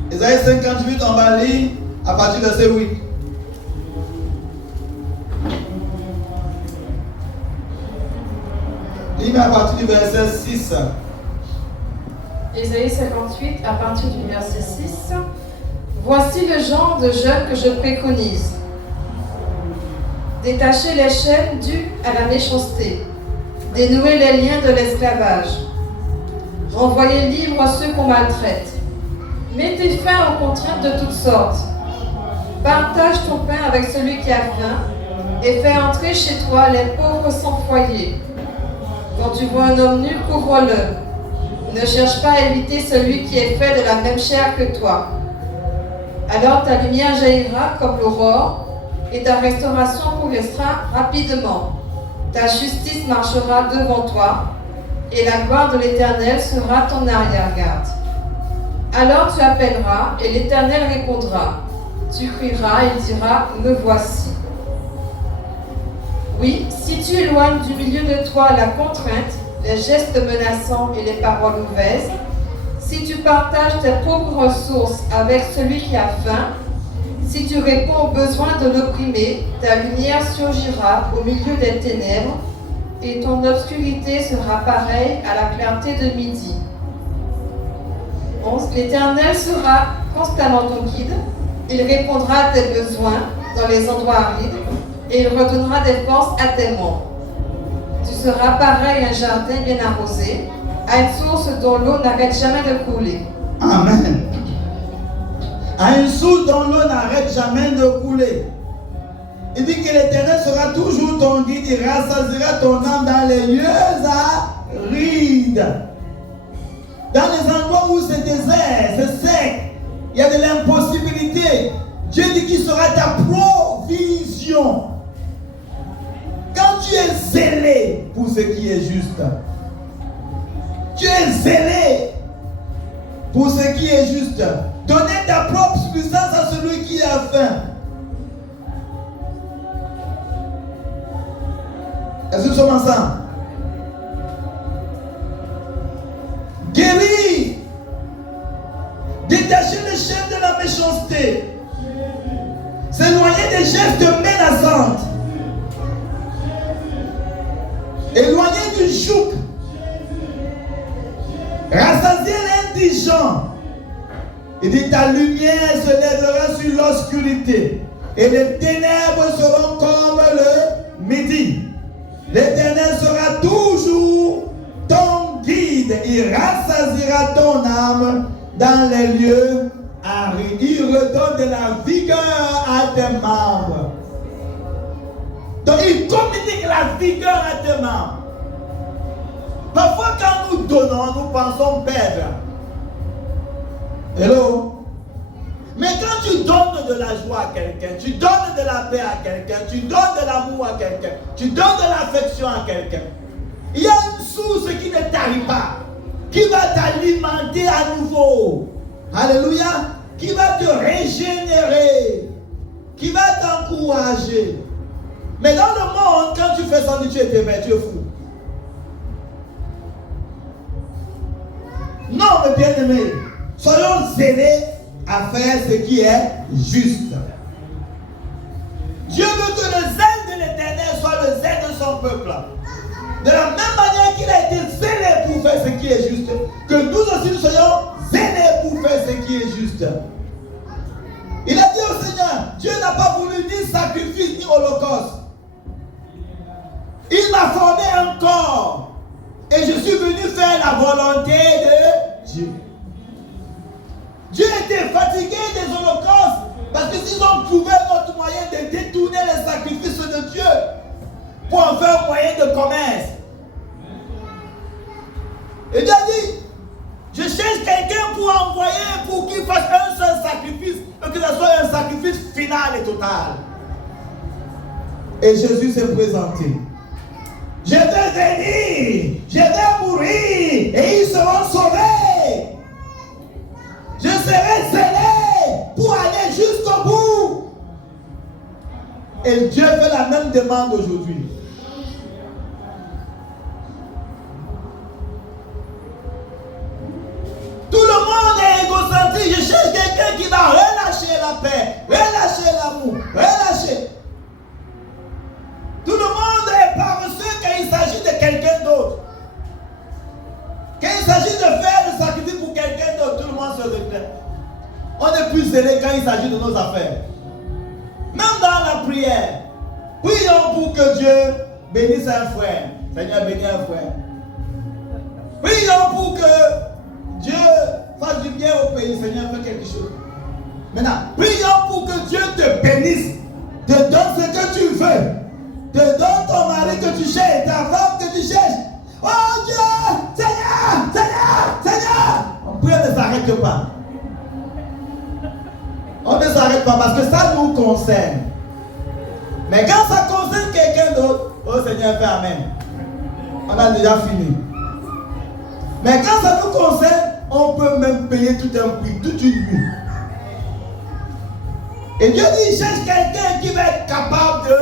Ésaïe 58, on va lire à partir de verset 8. Lis à partir du verset 6. Ésaïe 58, à partir du verset 6. Voici le genre de jeûne que je préconise. Détacher les chaînes dues à la méchanceté. Dénouer les liens de l'esclavage. Renvoyer libre ceux qu'on maltraite. Mettez fin aux contraintes de toutes sortes. Partage ton pain avec celui qui a faim et fais entrer chez toi les pauvres sans foyer. Quand tu vois un homme nu, couvre-le. Ne cherche pas à éviter celui qui est fait de la même chair que toi. Alors ta lumière jaillira comme l'aurore et ta restauration progressera rapidement. Ta justice marchera devant toi et la gloire de l'Éternel sera ton arrière-garde. Alors tu appelleras et l'Éternel répondra. Tu crieras et il dira, me voici. Oui, si tu éloignes du milieu de toi la contrainte, les gestes menaçants et les paroles mauvaises, si tu partages tes propres ressources avec celui qui a faim, si tu réponds aux besoins de l'opprimé, ta lumière surgira au milieu des ténèbres et ton obscurité sera pareille à la clarté de midi. L'Éternel sera constamment ton guide, il répondra à tes besoins dans les endroits arides et il redonnera des forces à tes membres. Tu seras pareil à un jardin bien arrosé, à une source dont l'eau n'arrête jamais de couler. Amen. À une source dont l'eau n'arrête jamais de couler. Il dit que l'Éternel sera toujours ton guide, il rassasiera ton âme dans les lieux arides. Dans les endroits où c'est désert, c'est sec, il y a de l'impossibilité. Dieu dit qu'il sera ta provision. Quand tu es zélé pour ce qui est juste, tu es zélé pour ce qui est juste. Donner ta propre substance à celui qui a faim. Est-ce que nous sommes ensemble? Guérir. Détacher les chaînes de la méchanceté. S'éloigner des gestes menaçants. Éloigner du joug. Rassasier l'indigent. Il dit ta lumière se lèvera sur l'obscurité et les ténèbres seront comme le midi. L'Éternel sera toujours ton guide. Il rassasiera ton âme dans les lieux arides. Il redonne de la vigueur à tes membres. Donc il communique la vigueur à tes membres. Parfois quand nous donnons, nous pensons perdre. Hello? Mais quand tu donnes de la joie à quelqu'un, tu donnes de la paix à quelqu'un, tu donnes de l'amour à quelqu'un, tu donnes de l'affection à quelqu'un, il y a une source qui ne tarit pas, qui va t'alimenter à nouveau. Alléluia. Qui va te régénérer, qui va t'encourager. Mais dans le monde, quand tu fais ça, tu es téméraire, tu es fou. Non, mes bien-aimés, soyons zélés à faire ce qui est juste. Dieu veut que le zèle de l'Éternel soit le zèle de son peuple. De la même manière qu'il a été zélé pour faire ce qui est juste, que nous aussi nous soyons zélés pour faire ce qui est juste. Il a dit au Seigneur, Dieu n'a pas voulu ni sacrifice ni holocauste. Il m'a formé un corps et je suis venu faire la volonté de Dieu. Dieu était fatigué des holocaustes parce qu'ils ont trouvé notre moyen de détourner les sacrifices de Dieu pour en faire un moyen de commerce. Et Dieu a dit, je cherche quelqu'un pour envoyer, pour qu'il fasse un seul sacrifice, et que ce soit un sacrifice final et total. Et Jésus s'est présenté. Je vais venir, je vais mourir, et ils seront sauvés. Je serai zélé pour aller jusqu'au bout. Et Dieu fait la même demande aujourd'hui. Tout le monde est égocentrique. Je cherche quelqu'un qui va relâcher la paix, relâcher l'amour, relâcher. Tout le monde est paresseux quand il s'agit de quelqu'un d'autre. Quand il s'agit de faire le sacrifice pour quelqu'un d'autre, tout le monde se reflète. On est plus zélé quand il s'agit de nos affaires. Même dans la prière, prions pour que Dieu bénisse un frère. Seigneur, bénis un frère. Prions pour que Dieu fasse du bien au pays. Seigneur, fais quelque chose. Maintenant, prions pour que Dieu te bénisse, te donne ce que tu veux, te donne ton mari que tu cherches, ta femme que tu cherches. Oh Dieu, Seigneur, Seigneur, Seigneur. On prie, ne s'arrête pas. On ne s'arrête pas parce que ça nous concerne. Mais quand ça concerne quelqu'un d'autre, oh Seigneur, fais Amen. On a déjà fini. Mais quand ça nous concerne, on peut même payer tout un prix, toute une nuit. Et Dieu dit, il cherche quelqu'un qui va être capable de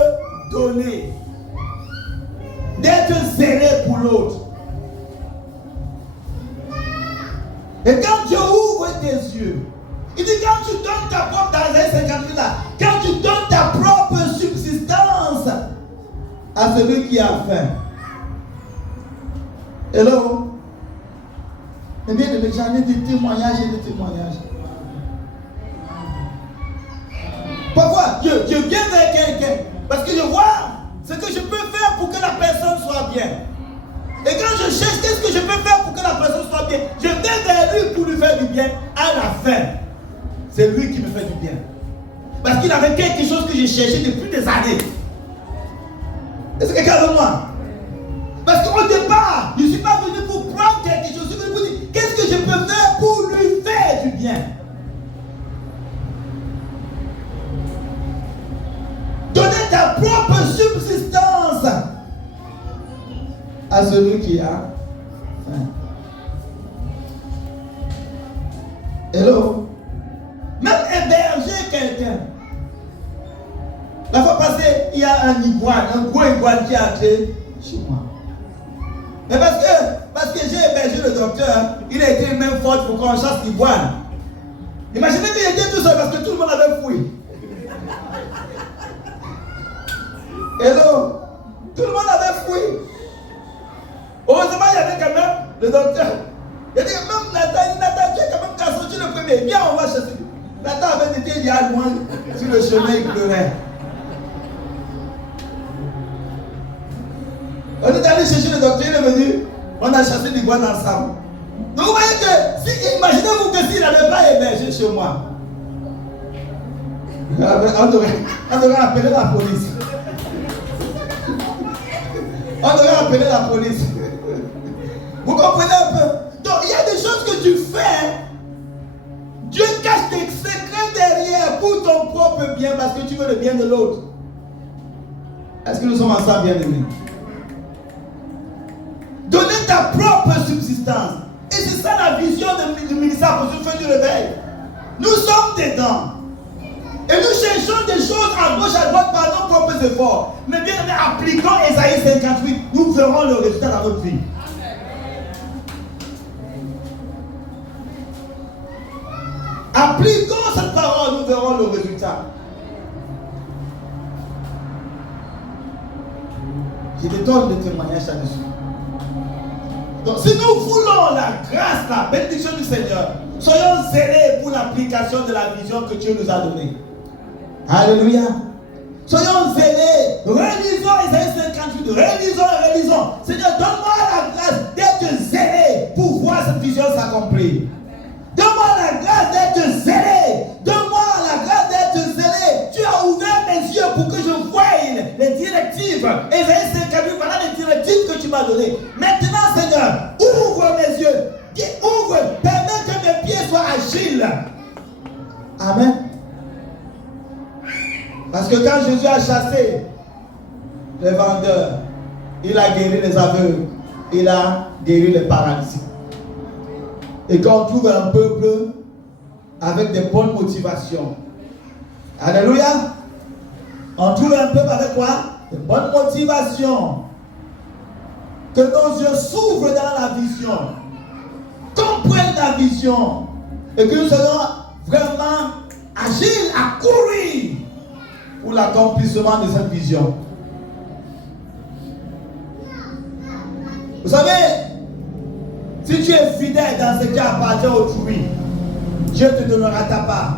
donner, d'être zélé pour l'autre. Et quand Dieu ouvre tes yeux, il dit quand tu donnes ta propre, dans les 58 là, quand tu donnes ta propre subsistance à celui qui a faim. Hello? Eh bien, j'en ai des témoignages et des témoignages. Parfois, je viens vers quelqu'un parce que je vois ce que je peux faire pour que la personne soit bien. Et quand je cherche qu'est-ce que je peux faire pour que la personne soit bien, je vais vers lui pour lui faire du bien. À la fin, c'est lui qui me fait du bien. Parce qu'il avait quelque chose que j'ai cherché depuis des années. Est-ce que quelqu'un veut moi? Parce qu'au départ, je ne suis pas venu pour prendre quelque chose. Je suis venu pour dire qu'est-ce que je peux faire pour lui faire du bien. Donner ta propre subsistance à celui qui a faim. Hello? Même héberger quelqu'un. La fois passée, il y a un iguane, un gros iguane qui a créé chez moi. Mais parce que j'ai hébergé le docteur, il a été même fort pour qu'on chasse l'iguane. Imaginez qu'il était tout seul parce que tout le monde avait fouillé. Hello? Tout le monde avait fouillé. Heureusement, il y avait quand même le docteur. Il a dit que même Nathan, tu es quand même qu'à sortir le premier. Viens, on va chasser. Nathan avait été il y a loin sur le chemin, il pleurait. On est allé chercher le docteur, il est venu. On a chassé l'iguane ensemble. Donc vous voyez que, imaginez-vous que s'il n'avait pas hébergé chez moi, on devrait appeler la police. On devrait appeler la police. Vous comprenez un peu? Donc il y a des choses que tu fais. Dieu cache tes secrets derrière pour ton propre bien parce que tu veux le bien de l'autre. Est-ce que nous sommes ensemble, bien-aimés? Donner ta propre subsistance. Et c'est ça la vision du ministère pour se faire du réveil. Nous sommes dedans. Et nous cherchons des choses à gauche, à droite par nos propres efforts. Mais bien aimé, appliquons Ésaïe 58, nous verrons le résultat dans notre vie. Appliquons cette parole, nous verrons le résultat. Je te donne des témoignages là-dessus. Donc si nous voulons la grâce, la bénédiction du Seigneur, soyons zélés pour l'application de la vision que Dieu nous a donnée. Alléluia. Soyons zélés. Réalisons Isaïe 58. Réalisons. Seigneur, donne-moi la grâce d'être zélé pour voir cette vision s'accomplir. Donne-moi la grâce d'être zélé. Donne-moi la grâce d'être zélé. Tu as ouvert mes yeux pour que je voie les directives. Isaïe 58, voilà les directives que tu m'as données. Maintenant, Seigneur, ouvre mes yeux. Ouvre, permets que mes pieds soient agiles. Amen. Parce que quand Jésus a chassé les vendeurs, il a guéri les aveugles, il a guéri les paralytiques. Et quand on trouve un peuple avec des bonnes motivations, alléluia, on trouve un peuple avec quoi? Des bonnes motivations. Que nos yeux s'ouvrent dans la vision, comprennent la vision, et que nous soyons vraiment agiles à courir pour l'accomplissement de cette vision. Vous savez, si tu es fidèle dans ce qui appartient autrui, Dieu te donnera ta part.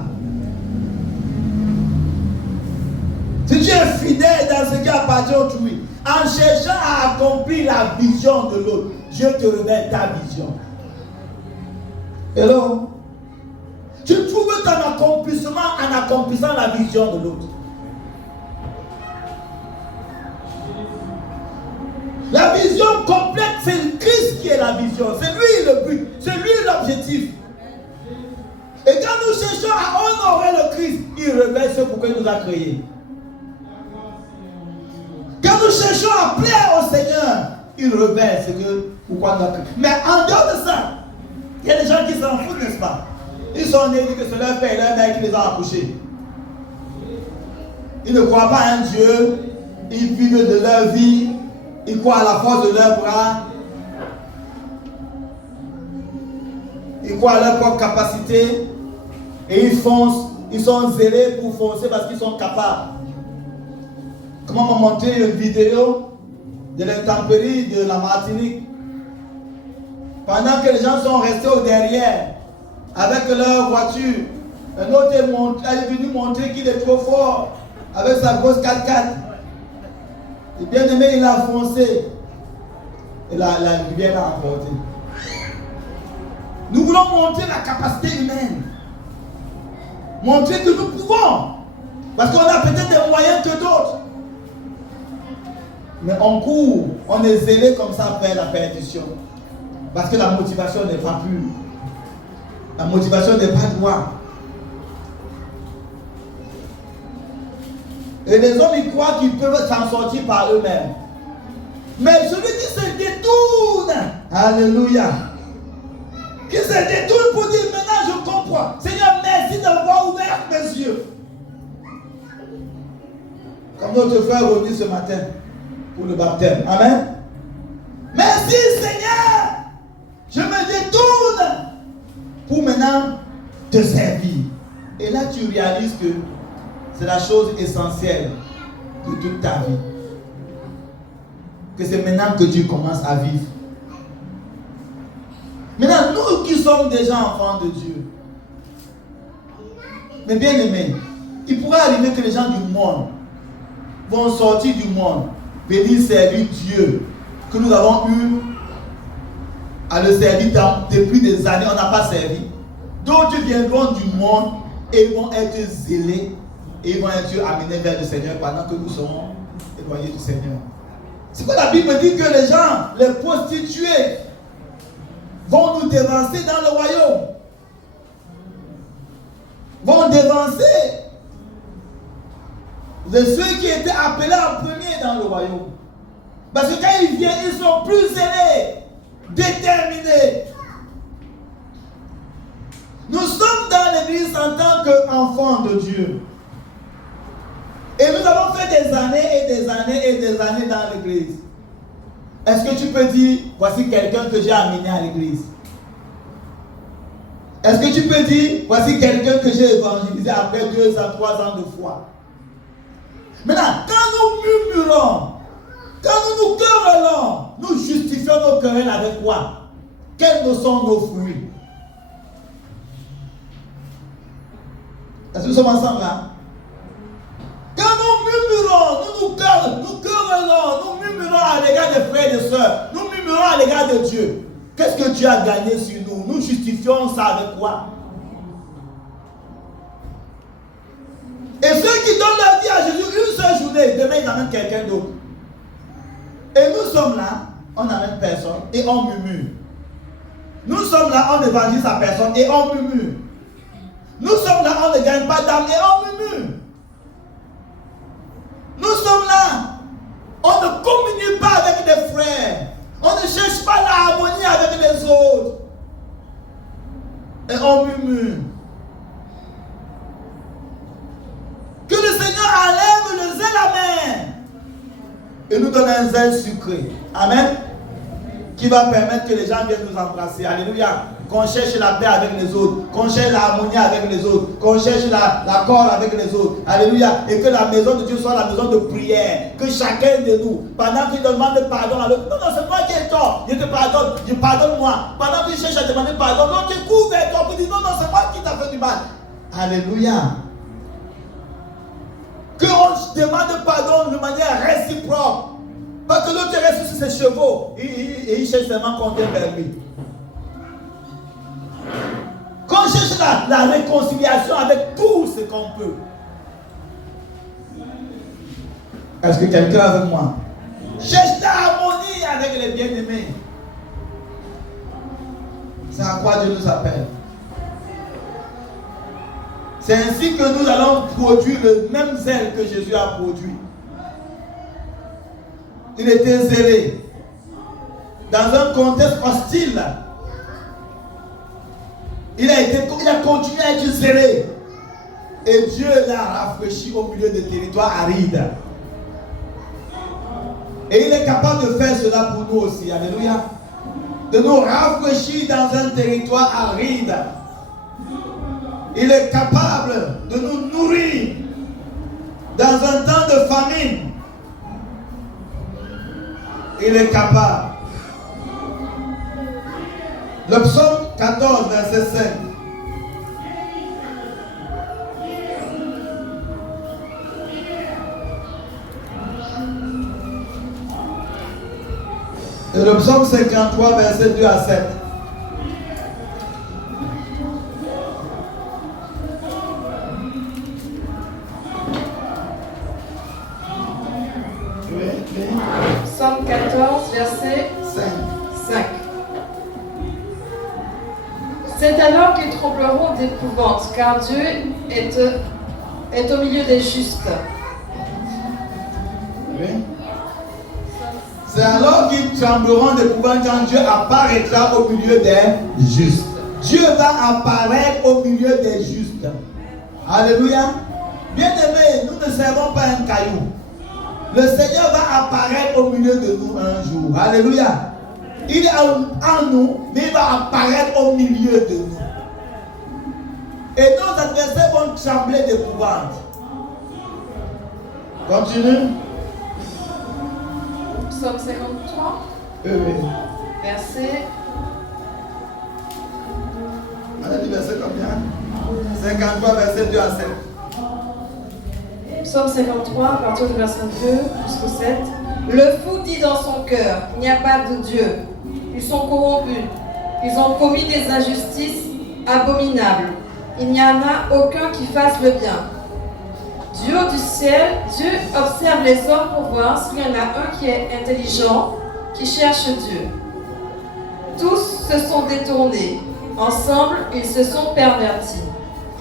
Si tu es fidèle dans ce qui appartient autrui, en cherchant à accomplir la vision de l'autre, Dieu te révèle ta vision. Hello? Tu trouves ton accomplissement en accomplissant la vision de l'autre. La vision complète, c'est Christ qui est la vision. C'est lui le but. C'est lui l'objectif. Et quand nous cherchons à honorer le Christ, il révèle ce pourquoi il nous a créés. Quand nous cherchons à plaire au Seigneur, il révèle ce que pourquoi nous a créés. Mais en dehors de ça, il y a des gens qui s'en foutent, n'est-ce pas? Ils sont nés, disent que c'est leur père et leur mère qui les a accouchés. Ils ne croient pas à un Dieu. Ils vivent de leur vie. Ils croient à la force de leurs bras. Ils croient à leur propre capacité. Et ils foncent. Ils sont zélés pour foncer parce qu'ils sont capables. Comment m'a montré une vidéo de l'intempérie de la Martinique. Pendant que les gens sont restés au derrière avec leur voiture, un autre est venu montrer qu'il est trop fort avec sa grosse 4x4. Et bien aimé, il a foncé. Et la rivière l'a emporté. Nous voulons montrer la capacité humaine. Montrer que nous pouvons. Parce qu'on a peut-être des moyens que d'autres. Mais on court, on est zélé comme ça vers la perdition. Parce que la motivation n'est pas pure. La motivation n'est pas droite. Et les hommes, ils croient qu'ils peuvent s'en sortir par eux-mêmes. Mais celui qui se détourne, alléluia, qui se détourne pour dire, maintenant je comprends. Seigneur, merci d'avoir ouvert mes yeux. Comme notre frère revenu ce matin pour le baptême. Amen. Merci Seigneur. Je me détourne pour maintenant te servir. Et là tu réalises que c'est la chose essentielle de toute ta vie. Que c'est maintenant que tu commences à vivre. Maintenant, nous qui sommes déjà enfants de Dieu, mais bien aimés, il pourrait arriver que les gens du monde vont sortir du monde, venir servir Dieu, que nous avons eu à le servir depuis des années, on n'a pas servi. D'autres viendront du monde et vont être zélés et ils vont être amenés vers le Seigneur pendant que nous serons éloignés du Seigneur. C'est quoi la Bible dit que les gens, les prostituées, vont nous dévancer dans le royaume. Vont dévancer de ceux qui étaient appelés en premier dans le royaume. Parce que quand ils viennent, ils sont plus zélés, déterminés. Nous sommes dans l'église en tant qu'enfants de Dieu. Et nous avons fait des années et des années et des années dans l'église. Est-ce que tu peux dire, voici quelqu'un que j'ai amené à l'église? Est-ce que tu peux dire, voici quelqu'un que j'ai évangélisé après 2 ans, 3 ans de foi? Maintenant, quand nous murmurons, quand nous nous querellons, nous justifions nos querelles avec quoi? quels sont nos fruits? Est-ce que nous sommes ensemble là? Quand nous murmurons, nous querellons, nous murmurons à l'égard des frères et des sœurs, nous murmurons à l'égard de Dieu. Qu'est-ce que Dieu a gagné sur nous? Nous justifions ça avec quoi? Et ceux qui donnent leur vie à Jésus une seule journée, demain ils amènent quelqu'un d'autre. Et nous sommes là, on n'amène personne et on murmure. Nous sommes là, on évangélise à personne et on murmure. Nous sommes là, on ne gagne pas d'âme et on murmure. Nous sommes là, on ne communie pas avec des frères. On ne cherche pas l'harmonie avec les autres. Et on murmure. Que le Seigneur enlève le zèle amer et nous donne un zèle sucré. Amen. Qui va permettre que les gens viennent nous embrasser. Alléluia. Qu'on cherche la paix avec les autres, qu'on cherche l'harmonie avec les autres, qu'on cherche l'accord avec les autres. Alléluia. Et que la maison de Dieu soit la maison de prière. Que chacun de nous, pendant qu'il demande pardon à l'autre, non, c'est moi qui ai tort, je te pardonne, je pardonne-moi. Pendant qu'il cherche à demander pardon, l'autre court vers toi pour dire non, c'est moi qui t'ai fait du mal. Alléluia. Qu'on demande pardon de manière réciproque. Pas que l'autre reste sur ses chevaux et il cherche seulement qu'on vienne vers lui. Qu'on cherche la réconciliation avec tout ce qu'on peut. Est-ce que quelqu'un est avec moi? Cherche l'harmonie avec les bien-aimés. C'est à quoi Dieu nous appelle. C'est ainsi que nous allons produire le même zèle que Jésus a produit. Il était zélé dans un contexte hostile. Il a continué à être zélé. Et Dieu l'a rafraîchi au milieu des territoires arides. Et il est capable de faire cela pour nous aussi. Alléluia. De nous rafraîchir dans un territoire aride. Il est capable de nous nourrir dans un temps de famine. Il est capable. Le psaume 14, verset 5. Et le psaume 53, verset 2 à 7. Psaume 14, verset 5. C'est alors qu'ils trembleront d'épouvante, car Dieu est au milieu des justes. Oui. C'est alors qu'ils trembleront d'épouvante quand Dieu apparaîtra au milieu des justes. Dieu va apparaître au milieu des justes. Alléluia. Bien-aimés, nous ne servons pas un caillou. Le Seigneur va apparaître au milieu de nous un jour. Alléluia. Il est en nous, mais il va apparaître au milieu de nous. Et nos adversaires vont trembler d'épouvante. Continue. Psaume 53. Oui. Verset. On a dit verset combien? 53, verset 2 à 7. Psaume 53, à partir du verset 2 jusqu'au 7. Le fou dit dans son cœur, il n'y a pas de Dieu. Ils sont corrompus. Ils ont commis des injustices abominables. Il n'y en a aucun qui fasse le bien. Du haut du ciel, Dieu observe les hommes pour voir s'il y en a un qui est intelligent, qui cherche Dieu. Tous se sont détournés. Ensemble, ils se sont pervertis.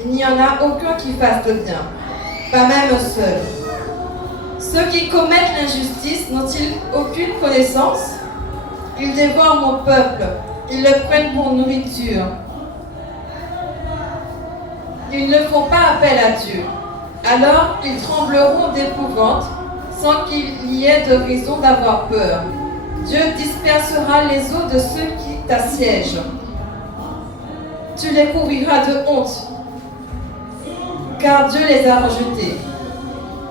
Il n'y en a aucun qui fasse le bien. Pas même un seul. Ceux qui commettent l'injustice n'ont-ils aucune connaissance? Ils dévorent mon peuple. Ils le prennent pour nourriture. Ils ne font pas appel à Dieu. Alors ils trembleront d'épouvante sans qu'il y ait de raison d'avoir peur. Dieu dispersera les eaux de ceux qui t'assiègent. Tu les couvriras de honte, car Dieu les a rejetés.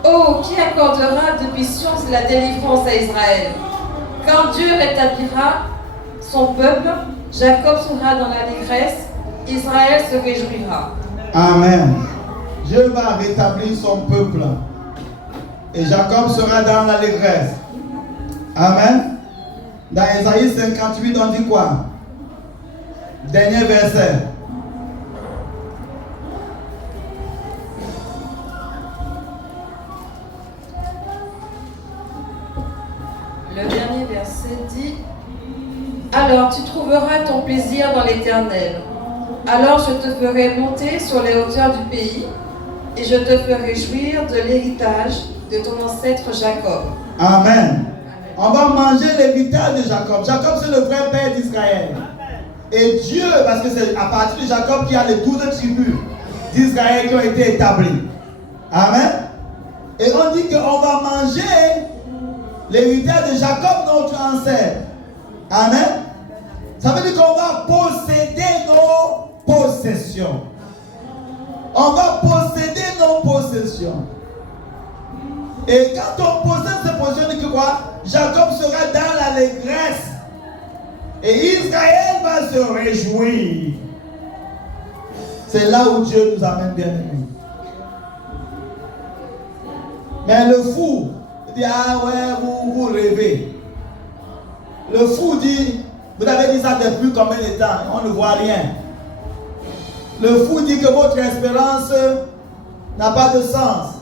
Oh, qui accordera de puissance la délivrance à Israël? Quand Dieu rétablira son peuple, Jacob sera dans l'allégresse, Israël se réjouira. Amen. Dieu va rétablir son peuple. Et Jacob sera dans l'allégresse. Amen. Dans Ésaïe 58, on dit quoi? Dernier verset. Le dernier verset dit: alors tu trouveras ton plaisir dans l'Éternel. Alors je te ferai monter sur les hauteurs du pays et je te ferai jouir de l'héritage de ton ancêtre Jacob. Amen. On va manger l'héritage de Jacob. Jacob, c'est le vrai père d'Israël. Et Dieu, parce que c'est à partir de Jacob qu'il y a les 12 tribus d'Israël qui ont été établies. Amen. Et on dit qu'on va manger l'héritage de Jacob, notre ancêtre. Amen. Ça veut dire qu'on va posséder nos possessions. On va posséder nos possessions. Et quand on possède ces possessions, on dit que quoi? Jacob sera dans l'allégresse. Et Israël va se réjouir. C'est là où Dieu nous amène, bien aimés. Mais le fou dit: ah ouais, vous rêvez. Le fou dit: vous avez dit ça depuis combien de temps? On ne voit rien. Le fou dit que votre espérance n'a pas de sens.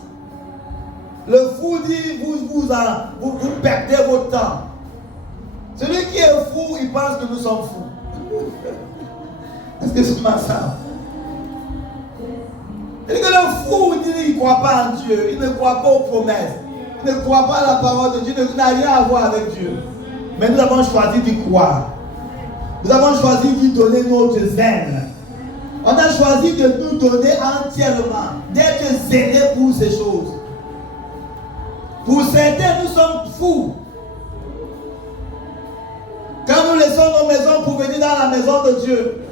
Le fou dit: vous perdez votre temps. Celui qui est fou, il pense que nous sommes fous. Est-ce que c'est pas ça? Et que le fou dit qu'il ne croit pas en Dieu, il ne croit pas aux promesses, il ne croit pas à la parole de Dieu, il n'a rien à voir avec Dieu. Mais nous avons choisi d'y croire. Nous avons choisi d'y donner notre zèle. On a choisi de nous donner entièrement, d'être zélés pour ces choses. Pour certains, nous sommes fous. Quand nous laissons nos maisons pour venir dans la maison de Dieu,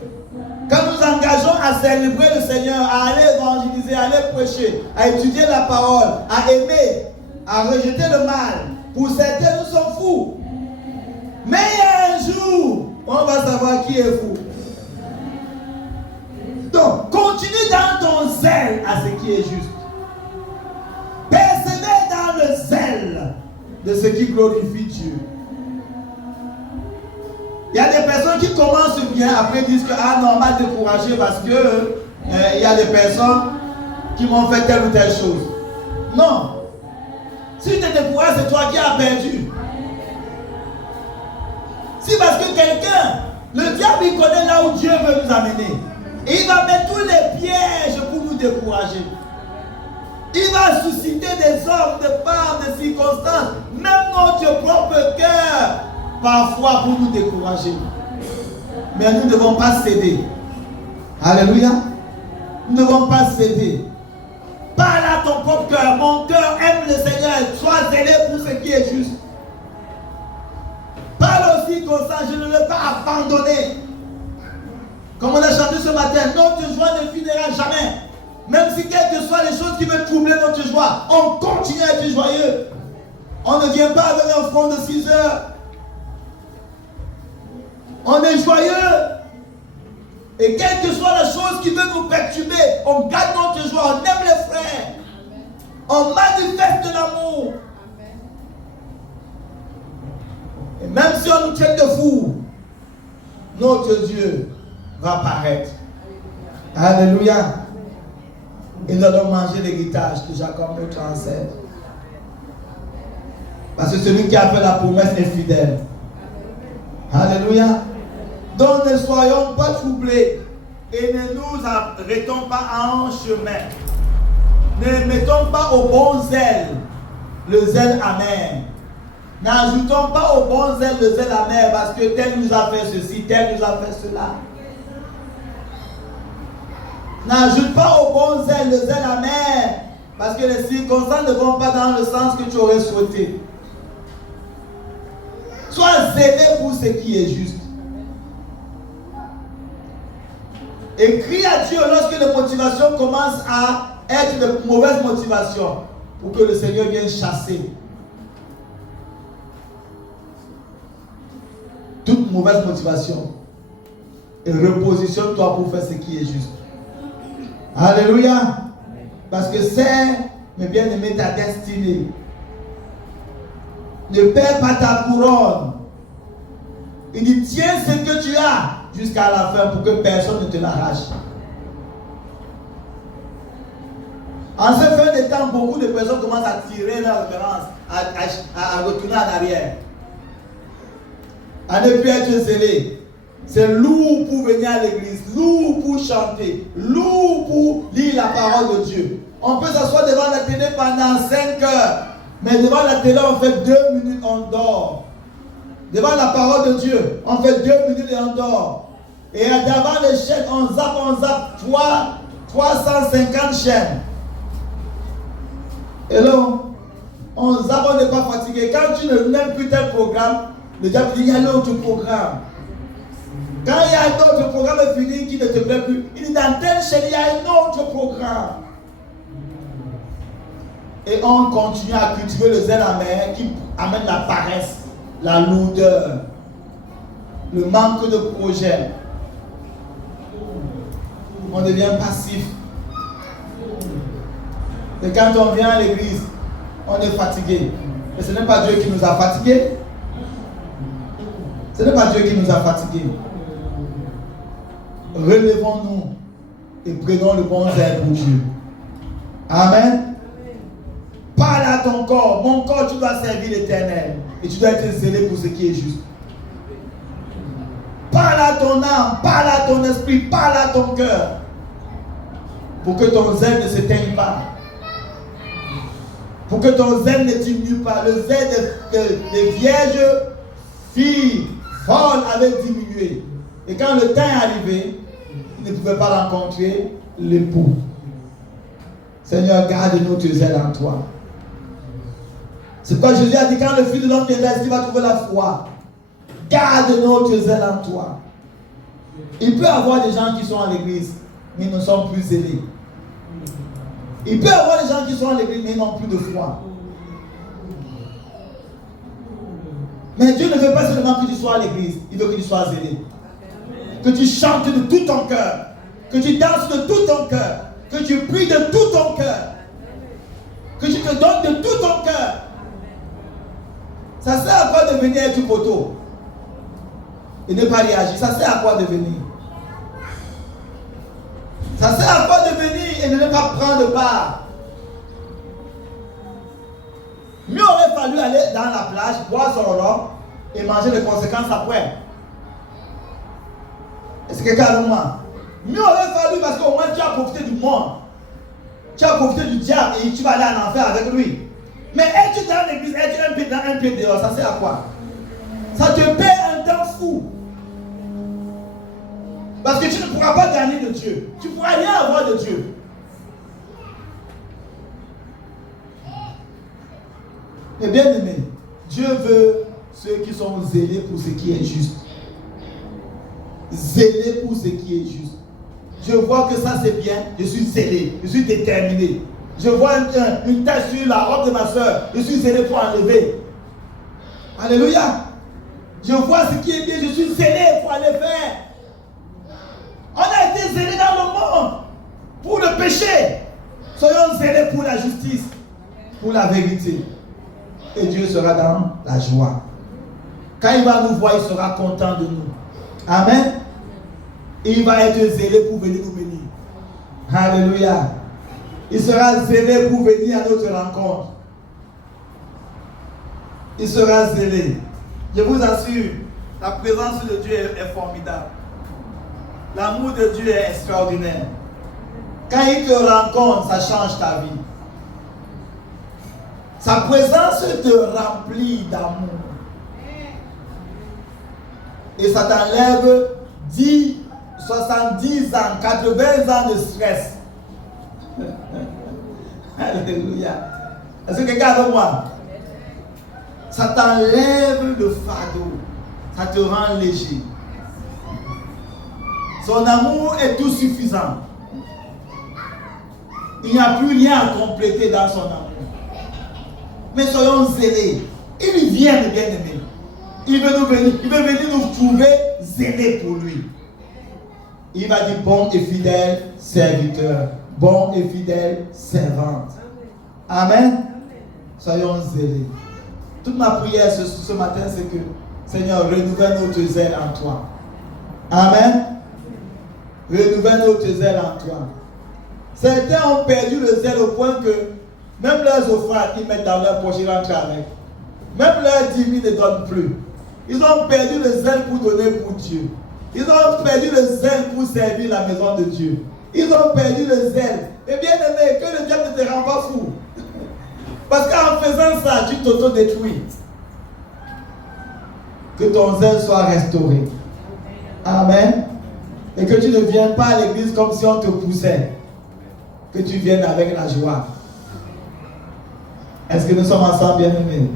quand nous engageons à célébrer le Seigneur, à aller évangéliser, à aller prêcher, à étudier la parole, à aimer, à rejeter le mal, pour certains, nous sommes fous. Mais il y a un jour, on va savoir qui est fou. Donc, continue dans ton zèle à ce qui est juste. Persévère dans le zèle de ce qui glorifie Dieu. Il y a des personnes qui commencent bien, après disent que ah non, on m'a découragé parce que il y a des personnes qui m'ont fait telle ou telle chose. Non. Si tu te décourages, c'est toi qui as perdu. Si parce que quelqu'un, le diable, il connaît là où Dieu veut nous amener. Et il va mettre tous les pièges pour nous décourager. Il va susciter des hommes, des femmes, des circonstances, même notre propre cœur, parfois pour nous décourager. Mais nous ne devons pas céder. Alléluia. Nous ne devons pas céder. Parle à ton propre cœur. Mon cœur aime le Seigneur. Sois zélé pour ce qui est juste. Parle aussi comme ça. Je ne veux pas abandonner. Comme on a chanté ce matin, notre joie ne finira jamais. Même si quelles que soient les choses qui veulent troubler notre joie, on continue à être joyeux. On ne vient pas avec un front de 6 heures. On est joyeux. Et quelle que soit la chose qui veut nous perturber, on garde notre joie, on aime les frères. On manifeste l'amour. Et même si on nous traite de fous, notre Dieu va paraître. Alléluia. Et nous allons manger l'héritage de Jacob, notre ancêtre. Parce que celui qui a fait la promesse est fidèle. Alléluia. Donc ne soyons pas troublés et ne nous arrêtons pas en chemin. Ne mettons pas au bon zèle le zèle amer. N'ajoutons pas au bon zèle le zèle amer parce que tel nous a fait ceci, tel nous a fait cela. N'ajoute pas au bon zèle le zèle amer parce que les circonstances ne vont pas dans le sens que tu aurais souhaité. Sois zélé pour ce qui est juste. Et crie à Dieu lorsque les motivations commencent à être de mauvaises motivations pour que le Seigneur vienne chasser toute mauvaise motivation. Et repositionne-toi pour faire ce qui est juste. Alléluia. Parce que c'est, mes bien-aimés, ta destinée. Ne perds pas ta couronne. Il dit, tiens ce que tu as jusqu'à la fin pour que personne ne te l'arrache. En ce fin de temps, beaucoup de personnes commencent à tirer leur référence, à retourner en arrière. À ne plus être zélé. C'est lourd pour venir à l'église, lourd pour chanter, lourd pour lire la parole de Dieu. On peut s'asseoir devant la télé pendant 5 heures, mais devant la télé, on fait 2 minutes, on dort. Devant la parole de Dieu, on fait 2 minutes et on dort. Et devant les chaînes, on zappe 350 chaînes. Et là, on zappe, on n'est pas fatigué. Quand tu n'aimes plus tel programme, le diable dit, il y a l'autre programme. Quand il y a un autre programme fini qui ne te plaît plus, il dit, dans telle chaîne, il y a un autre programme. Et on continue à cultiver le zèle amer qui amène la paresse, la lourdeur, le manque de projet. On devient passif. Et quand on vient à l'église, on est fatigué. Mais ce n'est pas Dieu qui nous a fatigués. Ce n'est pas Dieu qui nous a fatigués. Relevons-nous et prenons le bon zèle pour Dieu. Amen. Parle à ton corps. Mon corps, tu dois servir l'Éternel. Et tu dois être zélé pour ce qui est juste. Parle à ton âme, parle à ton esprit, parle à ton cœur. Pour que ton zèle ne s'éteigne pas. Pour que ton zèle ne diminue pas. Le zèle des vierges filles folles avait diminué. Et quand le temps est arrivé, ils ne pouvaient pas rencontrer l'époux. Seigneur, garde notre zèle en toi. C'est pourquoi Jésus a dit, quand le Fils de l'homme viendra, est-ce qu'il va trouver la foi? Garde notre zèle en toi. Il peut y avoir des gens qui sont à l'église, mais ils ne sont plus zélés. Il peut y avoir des gens qui sont à l'église, mais ils n'ont plus de foi. Mais Dieu ne veut pas seulement que tu sois à l'église, il veut que tu sois zélé. Que tu chantes de tout ton cœur, que tu danses de tout ton cœur, que tu pries de tout ton cœur, que tu te donnes de tout ton cœur. Ça sert à quoi de venir être poteau et ne pas réagir? Ça sert à quoi de venir? Ça sert à quoi de venir et de ne pas prendre part? Mieux aurait fallu aller dans la plage, boire son rhum et manger les conséquences après. Est-ce que quelqu'un avec moi? Mieux aurait fallu parce qu'au moins tu as profité du monde. Tu as profité du diable et tu vas aller en enfer avec lui. Mais es-tu dans l'église, es-tu un pied dans, un pied dehors? Ça sert à quoi? Ça te paie un temps fou. Parce que tu ne pourras pas gagner de Dieu. Tu ne pourras rien avoir de Dieu. Mais bien aimé, Dieu veut ceux qui sont zélés pour ce qui est juste. Zélés pour ce qui est juste. Je vois que ça c'est bien, je suis zélé, je suis déterminé. Je vois une tache sur la robe de ma soeur, je suis zélé pour enlever. Alléluia. Je vois ce qui est bien, je suis zélé pour aller faire. On a été zélé dans le monde pour le péché. Soyons zélés pour la justice, pour la vérité. Et Dieu sera dans la joie. Quand il va nous voir, il sera content de nous. Amen. Et il va être zélé pour venir nous bénir. Alléluia. Il sera zélé pour venir à notre rencontre. Il sera zélé. Je vous assure, la présence de Dieu est formidable. L'amour de Dieu est extraordinaire. Quand il te rencontre, ça change ta vie. Sa présence te remplit d'amour. Et ça t'enlève 10, 70 ans, 80 ans de stress. Alléluia. Est-ce que quelqu'un avec moi? Ça t'enlève le fardeau. Ça te rend léger. Son amour est tout suffisant. Il n'y a plus rien à compléter dans son amour. Mais soyons zélés. Il vient, mes bien-aimés. Il veut venir nous trouver zélés pour lui. Il va dire bon et fidèle serviteur, bon et fidèle servante. Amen. Soyons zélés. Toute ma prière ce matin, c'est que Seigneur, renouvelle notre zèle en toi. Amen. Renouvelle notre zèle en toi. Certains ont perdu le zèle au point que même leurs offrandes, ils mettent dans leur poche, ils rentrent avec. Même leurs dîmes, ils ne donnent plus. Ils ont perdu le zèle pour donner pour Dieu. Ils ont perdu le zèle pour servir la maison de Dieu. Ils ont perdu le zèle. Et bien aimé, que le diable ne te rend pas fou. Parce qu'en faisant ça, tu t'auto-détruis. Que ton zèle soit restauré. Amen. Et que tu ne viennes pas à l'église comme si on te poussait. Que tu viennes avec la joie. Est-ce que nous sommes ensemble, bien-aimés?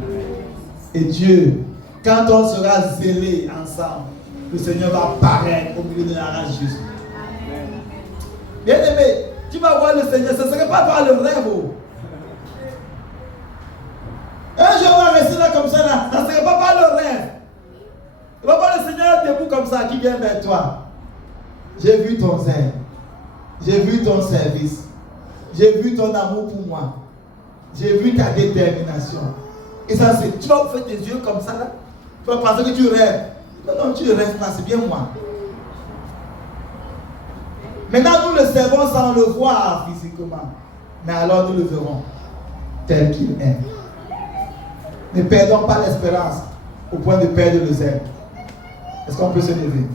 Et Dieu, quand on sera zélé ensemble, le Seigneur va apparaître au milieu de la race juste. Bien-aimé, tu vas voir le Seigneur, ce ne serait pas voir le rêve. Un jour, on va rester là comme ça, là, ça ne serait pas voir le rêve. Tu vas voir le Seigneur debout comme ça, qui vient vers toi. J'ai vu ton zèle. J'ai vu ton service. J'ai vu ton amour pour moi. J'ai vu ta détermination. Et ça, c'est, tu vas faire tes yeux comme ça, là. Tu vas penser que tu rêves. Non, tu ne rêves pas, c'est bien moi. Maintenant, nous le servons sans le voir physiquement. Mais alors, nous le verrons tel qu'il est. Ne perdons pas l'espérance au point de perdre le zèle. Est-ce qu'on peut se lever?